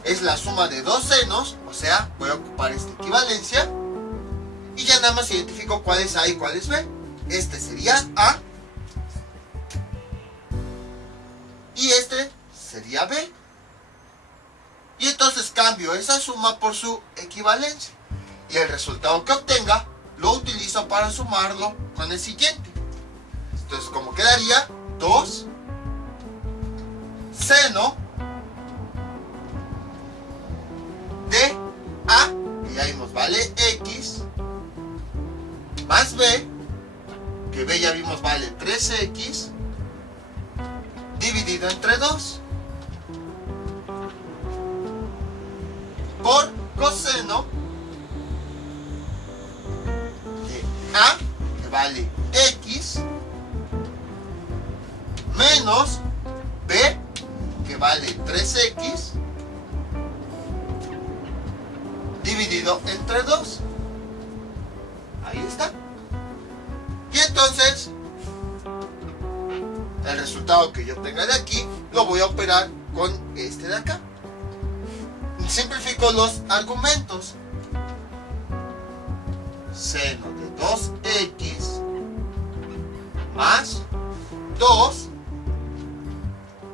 Es la suma de dos senos. O sea, voy a ocupar esta equivalencia. Y ya nada más identifico cuál es A y cuál es B. Este sería A. Y este sería B. Y entonces cambio esa suma por su equivalencia. Y el resultado que obtenga lo utilizo para sumarlo con el siguiente. Entonces, como quedaría 2 seno de A, que ya vimos vale X, más B, que B ya vimos vale 3X, dividido entre 2, por coseno de A, que vale X, menos B, que vale 3X, dividido entre 2. Ahí está. Y entonces, el resultado que yo tenga de aquí, lo voy a operar con este de acá. Simplifico los argumentos. Seno de 2x más 2,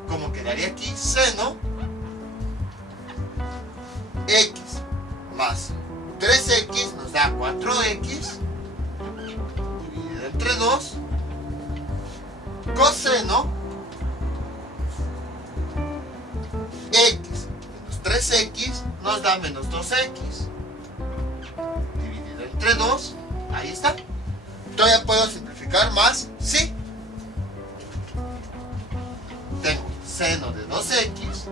como quedaría aquí, seno x más 3x nos da 4x, dividido entre 2, coseno x menos 3x nos da menos 2x, dividido entre 2, ahí está. ¿Todavía puedo simplificar más? Sí. Tengo seno de 2x,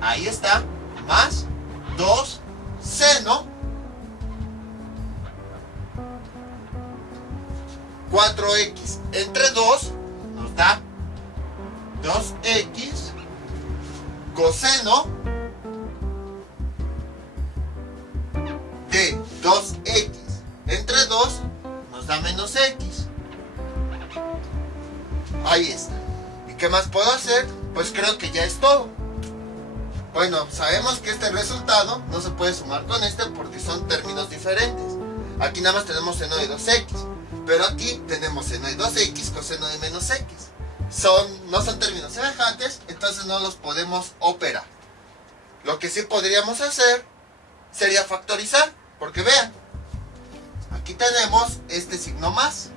ahí está, más 2 seno 4x entre 2 nos da 2x, coseno de 2x entre 2 nos da menos x. Ahí está. ¿Y qué más puedo hacer? Pues creo que ya es todo. Bueno, sabemos que este resultado no se puede sumar con este porque son términos diferentes. Aquí nada más tenemos seno de 2x, pero aquí tenemos seno de 2x, coseno de menos x. No son términos semejantes, entonces no los podemos operar. Lo que sí podríamos hacer sería factorizar, porque vean, aquí tenemos este signo más.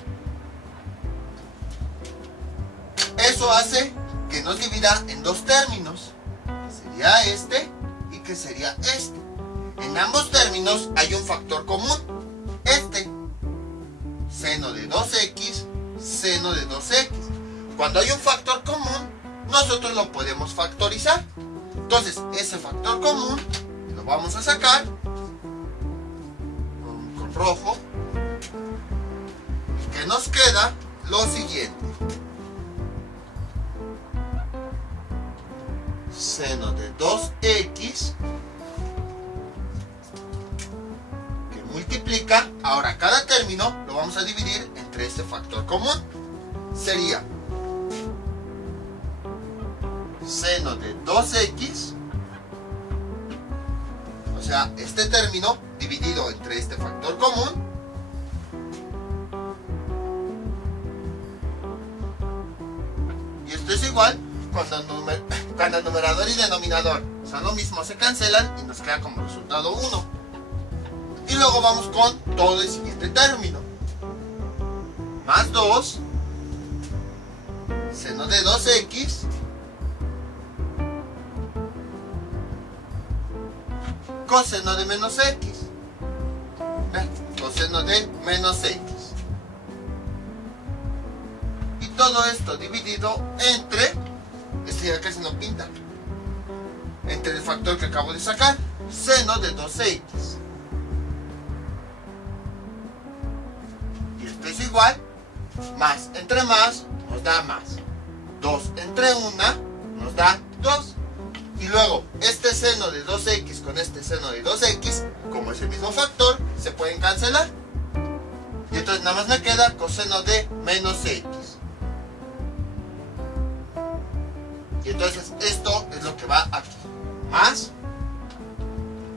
Eso hace que nos divida en dos términos, que sería este y que sería este. En ambos términos hay un factor común, este, seno de 2x, seno de 2x. Cuando hay un factor común, nosotros lo podemos factorizar. Entonces, ese factor común lo vamos a sacar con rojo. Y que nos queda lo siguiente. Seno de 2x que multiplica, ahora cada término lo vamos a dividir entre este factor común. Sería seno de 2x, o sea, este término dividido entre este factor común, y esto es igual cuando el numerador y denominador son lo mismo, se cancelan y nos queda como resultado 1. Y luego vamos con todo el siguiente término. Más 2 seno de 2x coseno de menos x. Coseno de menos x. Y todo esto dividido entre, este ya casi no pinta, entre el factor que acabo de sacar, seno de 2x. Y esto es igual igual, más entre más nos da más. 2 entre 1 nos da 2. Y luego, este seno de 2x con este seno de 2x, como es el mismo factor, se pueden cancelar. Y entonces nada más me queda coseno de menos x. Y entonces esto es lo que va aquí. Más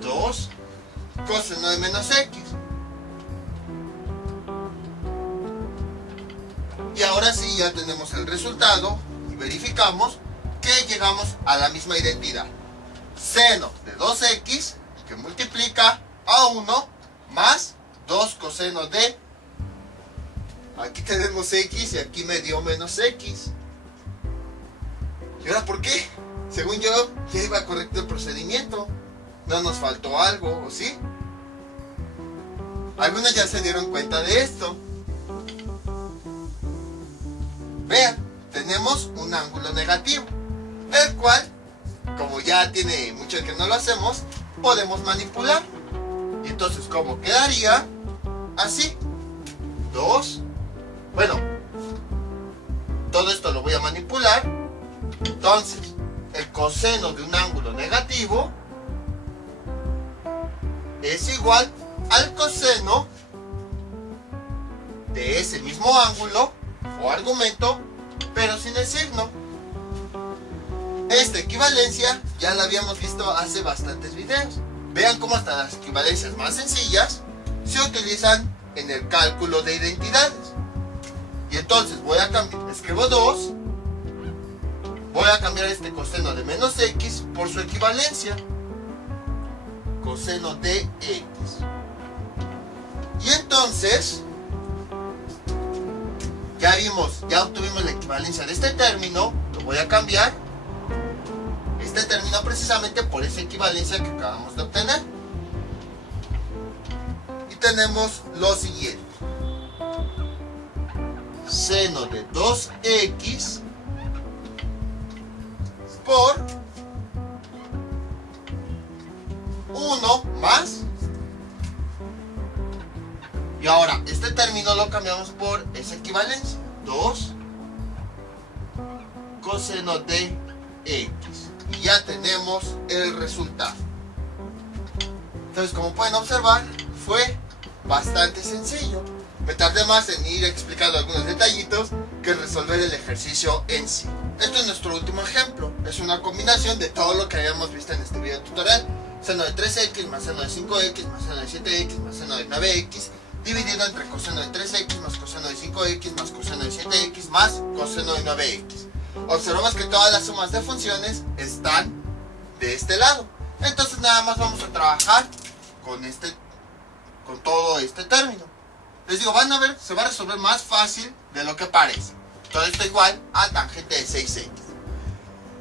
2 coseno de menos x. Y ahora sí ya tenemos el resultado y verificamos que llegamos a la misma identidad. Seno de 2x que multiplica a 1 más 2 coseno de... Aquí tenemos x y aquí me dio menos x. ¿Y ahora por qué? Según yo, ya iba correcto el procedimiento. ¿No nos faltó algo, o sí? Algunos ya se dieron cuenta de esto. Vean, tenemos un ángulo negativo, el cual, como ya tiene mucho que no lo hacemos, podemos manipular. Y entonces, ¿cómo quedaría? Así. 2. Bueno, todo esto lo voy a manipular. Entonces, el coseno de un ángulo negativo es igual al coseno de ese mismo ángulo o argumento, pero sin el signo. Esta equivalencia ya la habíamos visto hace bastantes videos. Vean cómo hasta las equivalencias más sencillas se utilizan en el cálculo de identidades. Y entonces voy a cambiar, escribo 2, voy a cambiar este coseno de menos x por su equivalencia, coseno de x. Y entonces ya obtuvimos la equivalencia de este término. Lo voy a cambiar, este término, precisamente por esa equivalencia que acabamos de obtener. Y tenemos lo siguiente: seno de 2x por 1 más. Y ahora, este término lo cambiamos por esa equivalencia. 2 coseno de x. Y ya tenemos el resultado. Entonces, como pueden observar, fue bastante sencillo. Me tardé más en ir explicando algunos detallitos que resolver el ejercicio en sí. Este es nuestro último ejemplo. Es una combinación de todo lo que habíamos visto en este video tutorial. Seno de 3x más seno de 5x más seno de 7x más seno de 9x dividido entre coseno de 3x más coseno de 5x más coseno de 7x más coseno de 9x. Observamos que todas las sumas de funciones están de este lado. Entonces nada más vamos a trabajar con todo este término. Les digo, van a ver, se va a resolver más fácil de lo que parece. Todo esto igual a tangente de 6x.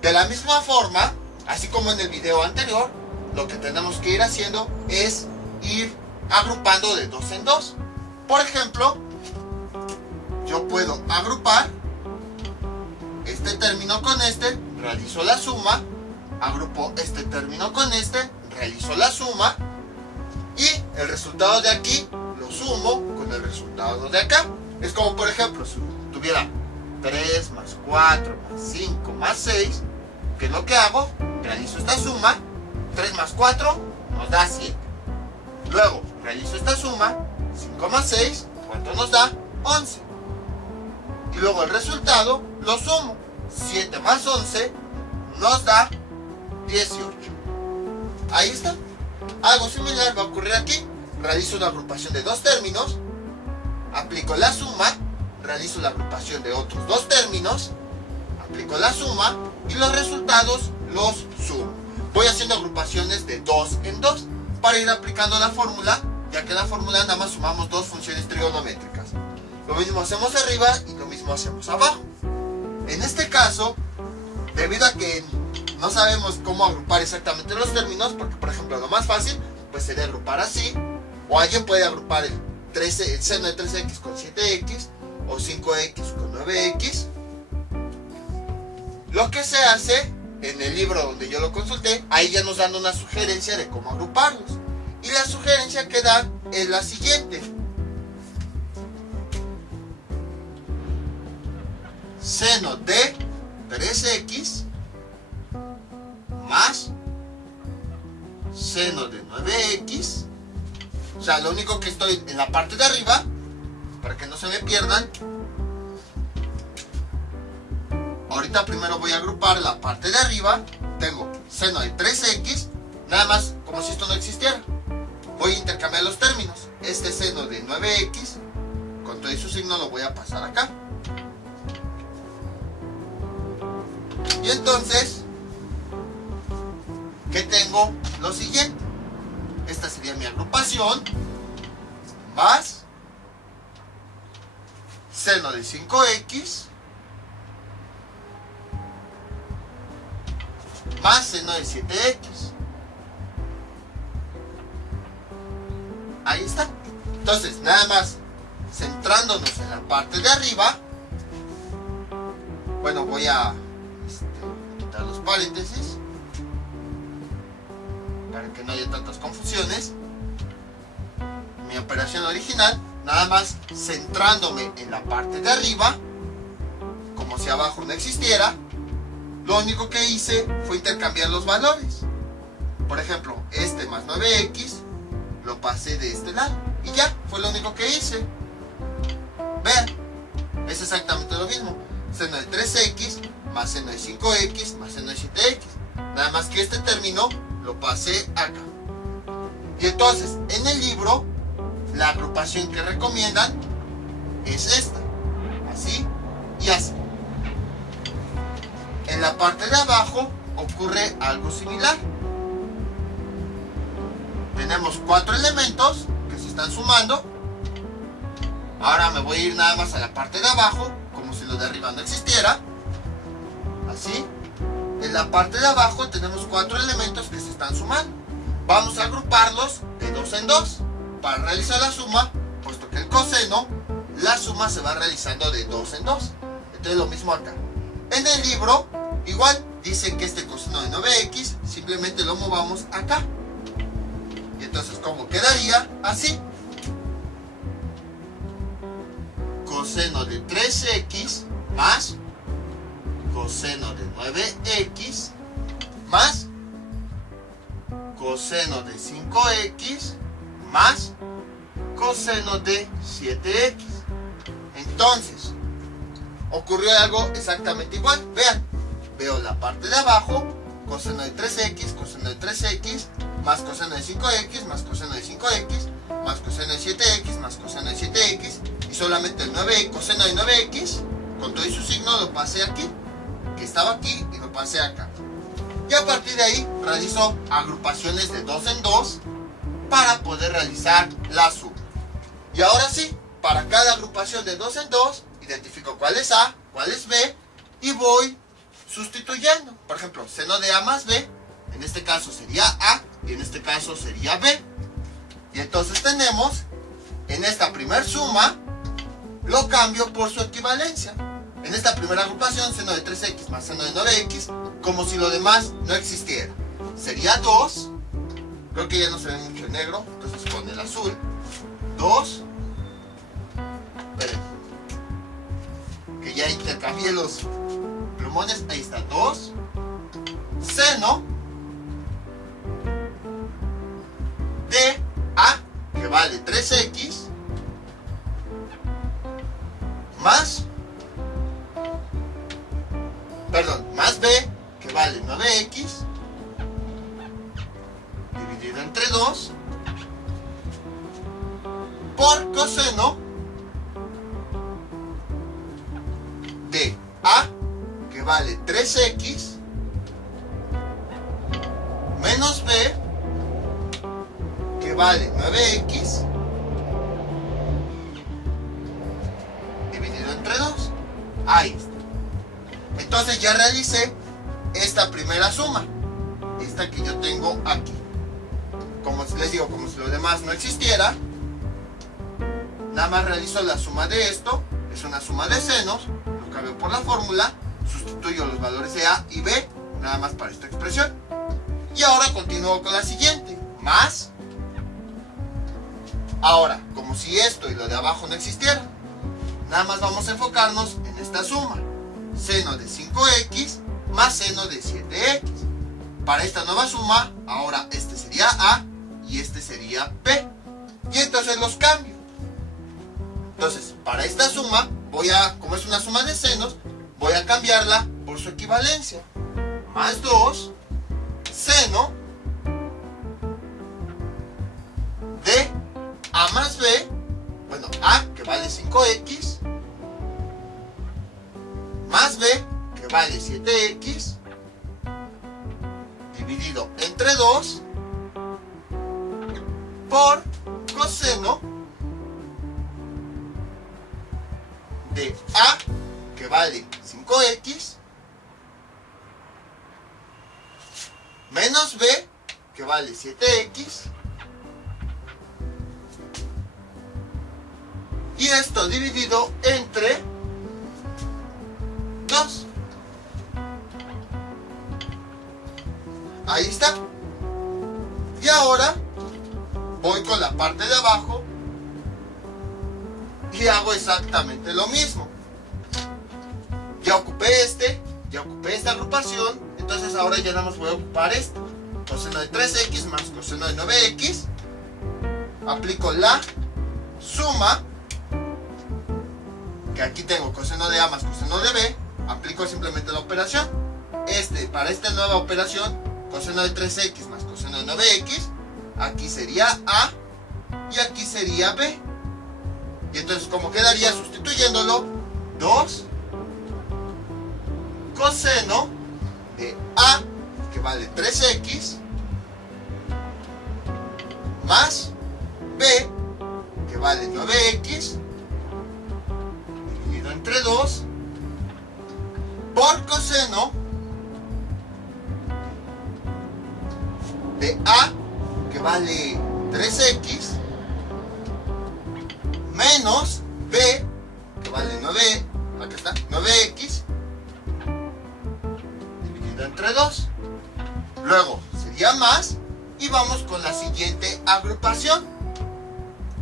De la misma forma, así como en el video anterior, lo que tenemos que ir haciendo es ir agrupando de 2 en 2. Por ejemplo, yo puedo agrupar este término con este, realizo la suma, agrupo este término con este, realizo la suma, y el resultado de aquí lo sumo con el resultado de acá. Es como, por ejemplo, si tuviera 3 más 4 más 5 más 6, ¿qué es lo que hago? Realizo esta suma, 3 más 4 nos da 7. Luego realizo esta suma, 5 más 6, ¿cuánto nos da? 11. Y luego el resultado lo sumo, 7 más 11 nos da 18. Ahí está. Algo similar va a ocurrir aquí. Realizo una agrupación de dos términos, aplico la suma, realizo la agrupación de otros dos términos, aplico la suma y los resultados los sumo. Voy haciendo agrupaciones de 2 en 2 para ir aplicando la fórmula, ya que la fórmula nada más sumamos dos funciones trigonométricas. Lo mismo hacemos arriba y lo mismo hacemos abajo. En este caso, debido a que no sabemos cómo agrupar exactamente los términos, porque por ejemplo lo más fácil pues sería agrupar así, o alguien puede agrupar el seno de 3x con 7x o 5x con 9x. Lo que se hace en el libro donde yo lo consulté, ahí ya nos dan una sugerencia de cómo agruparlos, y la sugerencia que dan es la siguiente: seno de 3x más seno de 9x. O sea, lo único que estoy en la parte de arriba, para que no se me pierdan. Ahorita primero voy a agrupar la parte de arriba. Tengo seno de 3x, nada más como si esto no existiera. Voy a intercambiar los términos. Este seno de 9x, con todo su signo, lo voy a pasar acá. Y entonces, ¿qué tengo? Lo siguiente. Esta sería mi agrupación, más seno de 5x más seno de 7x. Ahí está. Entonces, nada más centrándonos en la parte de arriba, bueno, voy a quitar los paréntesis para que no haya tantas confusiones. Mi operación original, nada más centrándome en la parte de arriba, como si abajo no existiera. Lo único que hice fue intercambiar los valores. Por ejemplo, este más 9x lo pasé de este lado y ya, fue lo único que hice. Vean, es exactamente lo mismo. Seno de 3x más seno de 5x más seno de 7x. Nada más que este término lo pasé acá. Y entonces, en el libro, la agrupación que recomiendan es esta. Así y así. En la parte de abajo ocurre algo similar. Tenemos 4 elementos que se están sumando. Ahora me voy a ir nada más a la parte de abajo, como si lo de arriba no existiera. Así. En la parte de abajo tenemos 4 elementos que se están sumando. Vamos a agruparlos de 2 en 2 para realizar la suma, puesto que el coseno, la suma se va realizando de 2 en 2. Entonces lo mismo acá. En el libro, igual, dice que este coseno de 9x simplemente lo movamos acá. Y entonces, ¿cómo quedaría? Así. Coseno de 3x más coseno de 9x más coseno de 5x más coseno de 7x. Entonces, ocurrió algo exactamente igual. Vean, veo la parte de abajo, coseno de 3x, coseno de 3x, más coseno de 5x, más coseno de 5x, más coseno de 7x, más coseno de 7x, y solamente el 9, coseno de 9x, con todo y su signo, lo pasé aquí, que estaba aquí, y lo pasé acá. Y a partir de ahí, realizo agrupaciones de 2 en 2 para poder realizar la suma. Y ahora sí, para cada agrupación de 2 en 2, identifico cuál es A, cuál es B, y voy sustituyendo. Por ejemplo, seno de A más B, en este caso sería A, y en este caso sería B. Y entonces tenemos, en esta primera suma, lo cambio por su equivalencia. En esta primera agrupación, seno de 3x más seno de 9x, como si lo demás no existiera. Sería 2, creo que ya no se ve mucho el negro, entonces con el azul, 2, esperen, que ya intercambié los plumones, ahí está, 2, seno de A, que vale 3x, más B, que vale 9x, dividido entre 2, por coseno de A, que vale 3x, menos B, que vale 9x, dividido entre 2. Ahí está. Entonces ya realicé esta primera suma, esta que yo tengo aquí. Como les digo, como si lo demás no existiera, nada más realizo la suma de esto, es una suma de senos, lo cambio por la fórmula, sustituyo los valores de A y B, nada más para esta expresión. Y ahora continúo con la siguiente, más. Ahora, como si esto y lo de abajo no existieran, nada más vamos a enfocarnos en esta suma. seno de 5x más seno de 7x. Para esta nueva suma, ahora este sería A y este sería B. Y entonces los cambio. Entonces, para esta suma, como es una suma de senos, voy a cambiarla por su equivalencia. Más 2 seno de A más B, bueno, A que vale 5x, más B que vale 7x, dividido entre 2 por coseno de A que vale 5x menos B que vale 7x, y esto dividido entre 2. Ahí está. Y ahora voy con la parte de abajo y hago exactamente lo mismo. Ya ocupé esta agrupación, entonces ahora ya nada más voy a ocupar esta. Coseno de 3x más coseno de 9x. Aplico la suma, que aquí tengo coseno de A más coseno de B. Aplico simplemente la operación. Para esta nueva operación, coseno de 3x más coseno de 9x, aquí sería A y aquí sería B. Y entonces, como quedaría sustituyéndolo, 2 coseno de A que vale 3x más B que vale 9x dividido entre 2 por coseno de A que vale 3x menos B que vale 9x dividido entre 2. Luego sería más, y vamos con la siguiente agrupación,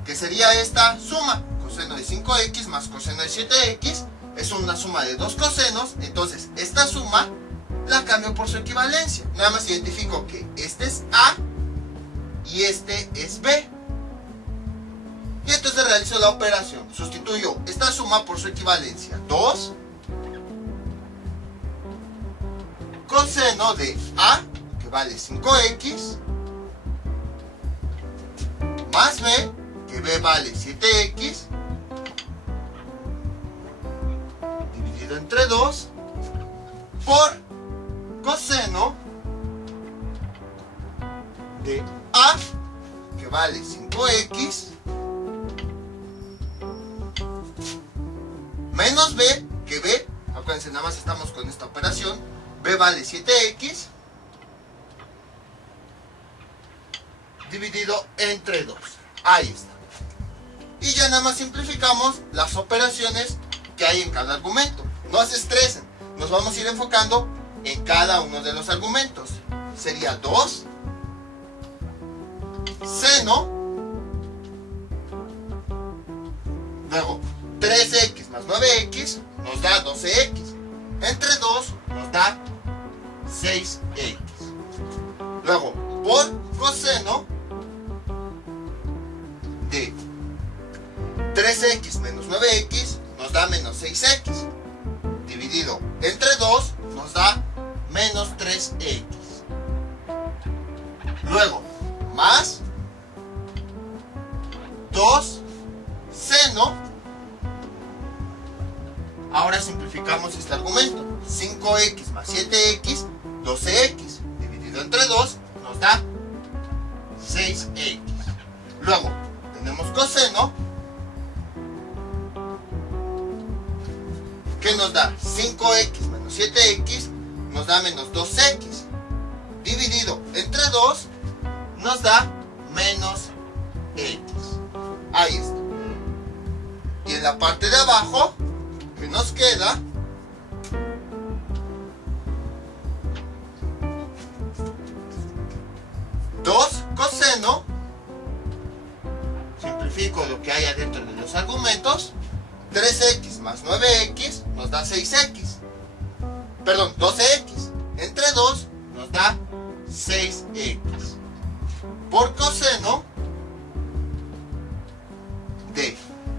que sería esta suma. Coseno de 5x más coseno de 7x es una suma de dos cosenos. Entonces esta suma la cambio por su equivalencia. Nada más identifico que este es A y este es B. Y entonces realizo la operación. Sustituyo esta suma por su equivalencia. 2 coseno de A que vale 5x más B que B vale 7x dividido entre 2 por coseno de A que vale 5x menos B que B, acuérdense, nada más estamos con esta operación, B vale 7x dividido entre 2. Ahí está. Y ya nada más simplificamos las operaciones que hay en cada argumento. No se estresen, nos vamos a ir enfocando en cada uno de los argumentos. Sería 2 seno, luego 3x más 9x nos da 12x, entre 2 nos da 6x. Luego, por coseno de 3x menos 9x nos da menos 6x, dividido entre 2 nos da menos 3x. Luego, más 2 seno. Ahora simplificamos este argumento. 5x más 7x, 12x, dividido entre 2 nos da 6x. Luego, tenemos coseno, que nos da 5x menos 7x, nos da menos 2x, dividido entre 2 nos da menos x. Ahí está. Y en la parte de abajo, que nos queda, coseno, simplifico lo que hay adentro de los argumentos, 3x más 9x nos da 6x, perdón, 12x entre 2 nos da 6x. Por coseno de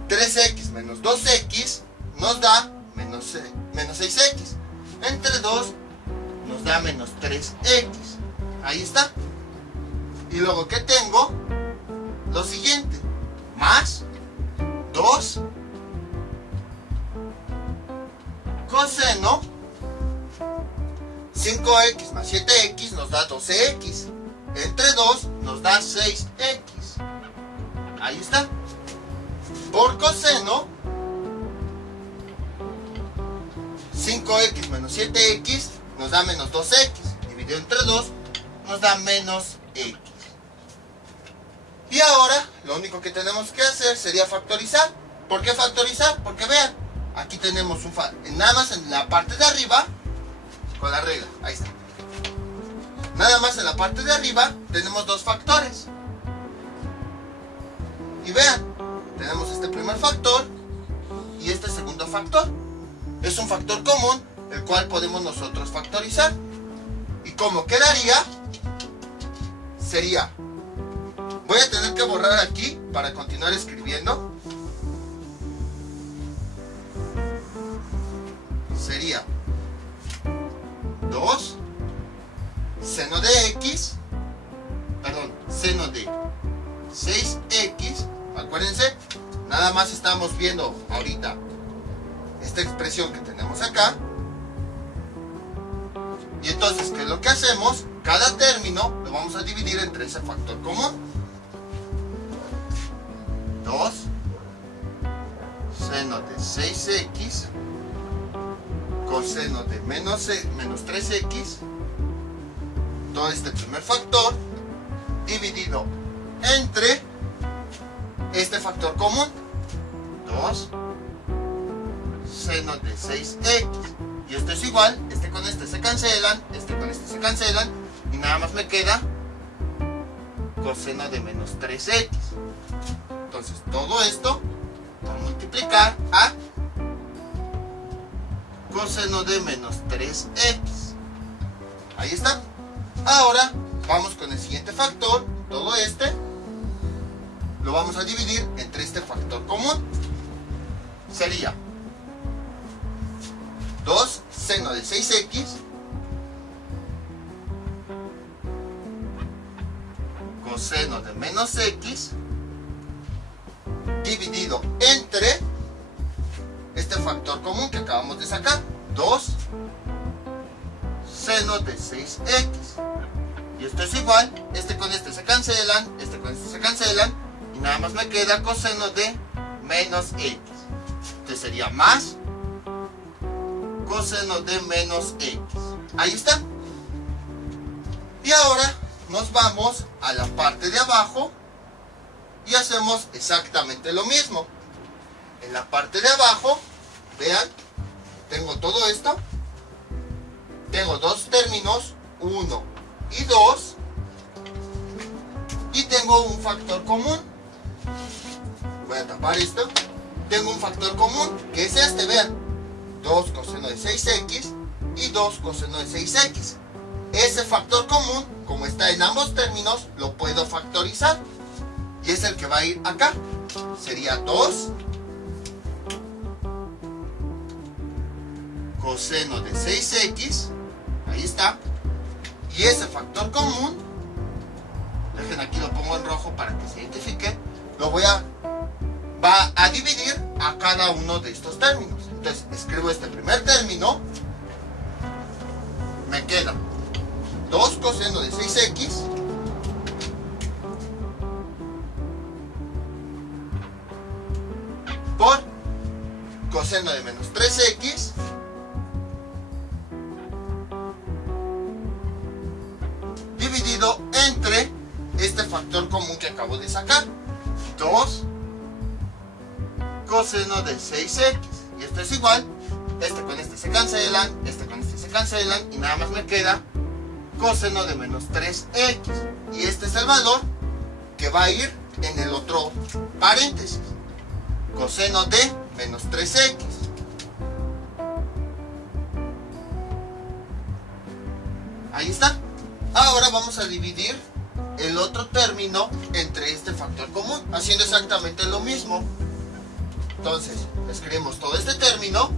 3x menos 2x nos da menos 6x. Entre 2 nos da menos 3x. Ahí está. Y luego, ¿qué tengo? Lo siguiente. Más 2 coseno 5x más 7x nos da 12x. Entre 2 nos da 6x. Ahí está. Por coseno 5x menos 7x nos da menos 2x. Dividido entre 2 nos da menos x. Y ahora lo único que tenemos que hacer sería factorizar. ¿Por qué factorizar? Porque vean, aquí tenemos nada más en la parte de arriba, con la regla, ahí está. Nada más en la parte de arriba tenemos dos factores. Y vean, tenemos este primer factor y este segundo factor. Es un factor común, el cual podemos nosotros factorizar. ¿Y cómo quedaría? Sería, voy a tener que borrar aquí para continuar escribiendo. Sería 2 seno de x, perdón, seno de 6x. Acuérdense, nada más estamos viendo ahorita esta expresión que tenemos acá. Y entonces, ¿qué es lo que hacemos? Cada término lo vamos a dividir entre ese factor común. 2 seno de 6x coseno de menos 3x, todo este primer factor, dividido entre este factor común, 2 seno de 6x. Y esto es igual, este con este se cancelan, este con este se cancelan, y nada más me queda coseno de menos 3x. Entonces todo esto va a multiplicar a coseno de menos 3x. Ahí está. Ahora vamos con el siguiente factor. Todo este lo vamos a dividir entre este factor común. Sería 2 seno de 6x coseno de menos x dividido entre este factor común que acabamos de sacar, 2 seno de 6x. Y esto es igual, este con este se cancelan, este con este se cancelan, y nada más me queda coseno de menos x. Entonces sería más coseno de menos x. Ahí está. Y ahora nos vamos a la parte de abajo y hacemos exactamente lo mismo. En la parte de abajo, vean, tengo todo esto. Tengo dos términos, 1 y 2. Y tengo un factor común. Voy a tapar esto. Tengo un factor común, que es este, vean. 2 coseno de 6x y 2 coseno de 6x. Ese factor común, como está en ambos términos, lo puedo factorizar. Y es el que va a ir acá. Sería 2 coseno de 6x. Ahí está. Y ese factor común, dejen aquí lo pongo en rojo para que se identifique, va a dividir a cada uno de estos términos. Entonces escribo este primer término. Me queda 2 coseno de 6x por coseno de menos 3x dividido entre este factor común que acabo de sacar, 2 coseno de 6x. Y esto es igual, este con este se cancelan, este con este se cancelan, y nada más me queda coseno de menos 3x. Y este es el valor que va a ir en el otro paréntesis, coseno de menos 3x. Ahí está. Ahora vamos a dividir el otro término entre este factor común, haciendo exactamente lo mismo. Entonces, escribimos todo este término,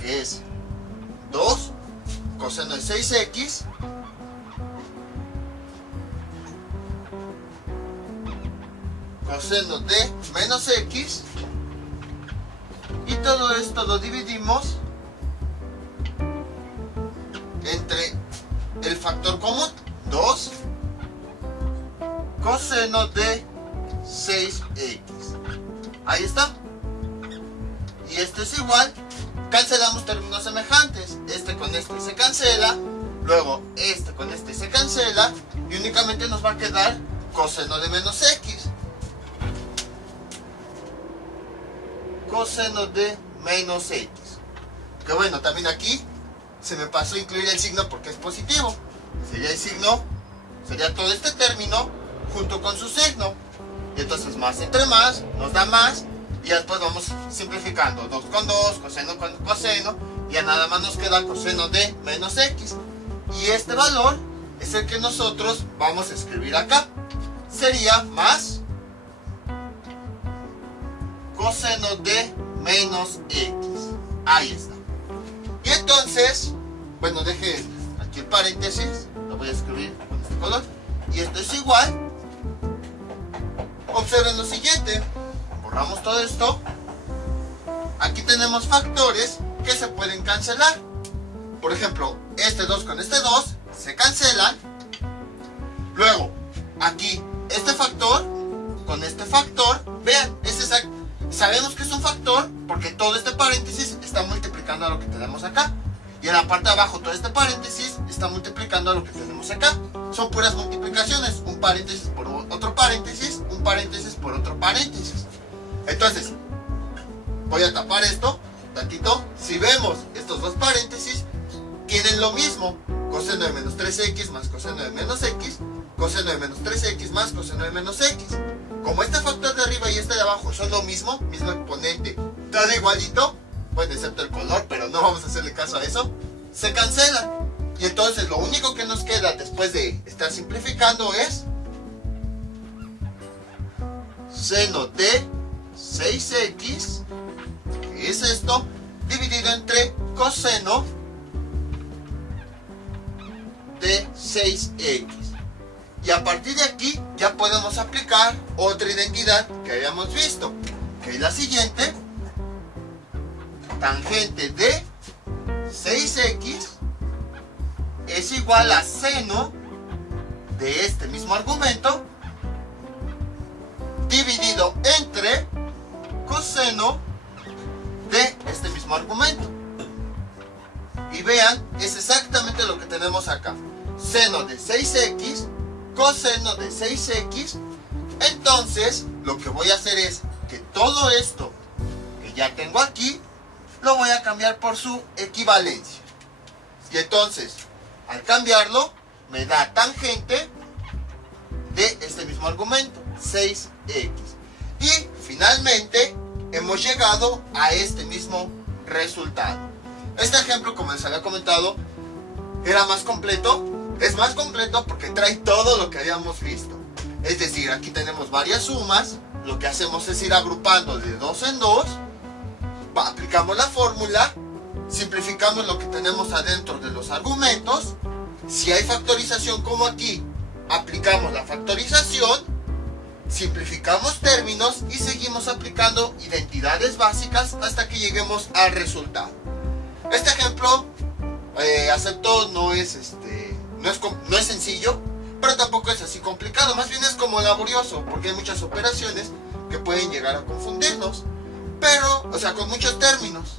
que es 2 coseno de 6x coseno de menos x, y todo esto lo dividimos entre el factor común, 2 coseno de 6x. Ahí está. Y esto es igual. Cancelamos términos semejantes. Este con este se cancela. Luego este con este se cancela. Y únicamente nos va a quedar coseno de menos x. Coseno de menos x. Que bueno, también aquí se me pasó a incluir el signo porque es positivo. Sería el signo, sería todo este término junto con su signo. Y entonces más entre más nos da más. Y después vamos simplificando. 2 con 2, coseno con coseno. Y ya nada más nos queda coseno de menos x. Y este valor es el que nosotros vamos a escribir acá. Sería más coseno de menos x. Ahí está. Y entonces, bueno, deje aquí el paréntesis. Lo voy a escribir con este color. Y esto es igual. Observen lo siguiente. Borramos todo esto. Aquí tenemos factores que se pueden cancelar. Por ejemplo, este 2 con este 2 se cancelan. Luego, aquí este factor con este factor, vean, sabemos que es un factor porque todo este paréntesis está multiplicando a lo que tenemos acá. Y en la parte de abajo todo este paréntesis está multiplicando a lo que tenemos acá. Son puras multiplicaciones. Un paréntesis por otro paréntesis, un paréntesis por otro paréntesis. Entonces, voy a tapar esto tantito. Si vemos estos dos paréntesis, tienen lo mismo. Coseno de menos 3x más coseno de menos x. Coseno de menos 3x más coseno de menos x. Como este factor de arriba y este de abajo son lo mismo, mismo exponente, todo igualito, bueno, excepto el color, pero no vamos a hacerle caso a eso, se cancelan. Y entonces lo único que nos queda después de estar simplificando es seno de 6x, que es esto, dividido entre coseno de 6x. Y a partir de aquí ya podemos aplicar otra identidad que habíamos visto, que es la siguiente. Tangente de 6x es igual a seno de este mismo argumento dividido entre coseno de este mismo argumento. Y vean, es exactamente lo que tenemos acá. Seno de 6x, coseno de 6x. Entonces, lo que voy a hacer es que todo esto que ya tengo aquí, lo voy a cambiar por su equivalencia. Y entonces, al cambiarlo, me da tangente de este mismo argumento, 6x. Y finalmente, hemos llegado a este mismo resultado. Este ejemplo, como les había comentado, era más completo. Es más completo porque trae todo lo que habíamos visto. Es decir, aquí tenemos varias sumas. Lo que hacemos es ir agrupando de 2 en 2. Aplicamos la fórmula. Simplificamos lo que tenemos adentro de los argumentos. Si hay factorización como aquí, aplicamos la factorización. Simplificamos términos y seguimos aplicando identidades básicas hasta que lleguemos al resultado. Este ejemplo, acepto, no es sencillo, pero tampoco es así complicado. Más bien es como laborioso, porque hay muchas operaciones que pueden llegar a confundirnos. Pero, o sea, con muchos términos.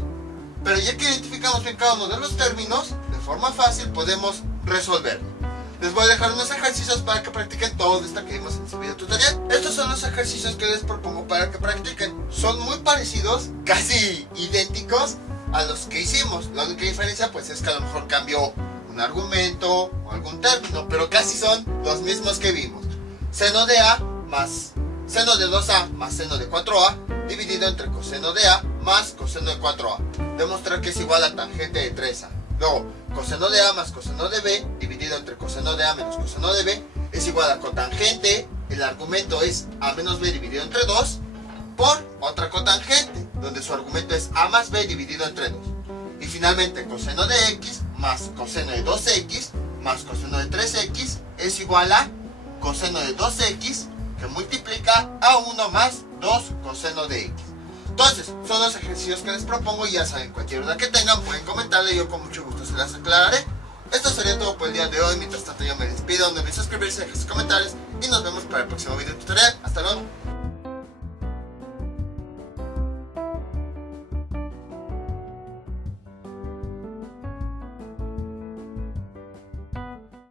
Pero ya que identificamos bien cada uno de los términos, de forma fácil podemos resolverlo. Les voy a dejar unos ejercicios para que practiquen todo esto que vimos en este video tutorial. Estos son los ejercicios que les propongo para que practiquen. Son muy parecidos, casi idénticos a los que hicimos. La única diferencia pues es que a lo mejor cambió un argumento o algún término, pero casi son los mismos que vimos. Seno de A más seno de 2A más seno de 4A dividido entre coseno de A más coseno de 4A. Demostrar que es igual a tangente de 3A. Luego, coseno de A más coseno de B dividido dividido entre coseno de A menos coseno de B es igual a cotangente, el argumento es A menos B dividido entre 2, por otra cotangente, donde su argumento es A más B dividido entre 2. Y finalmente coseno de X más coseno de 2X más coseno de 3X es igual a coseno de 2X que multiplica a 1 más 2 coseno de X. Entonces, son los ejercicios que les propongo y ya saben, cualquier duda que tengan pueden comentarle y yo con mucho gusto se las aclararé. Esto sería todo por el día de hoy. Mientras tanto yo me despido, no olviden suscribirse, dejar sus comentarios y nos vemos para el próximo video tutorial.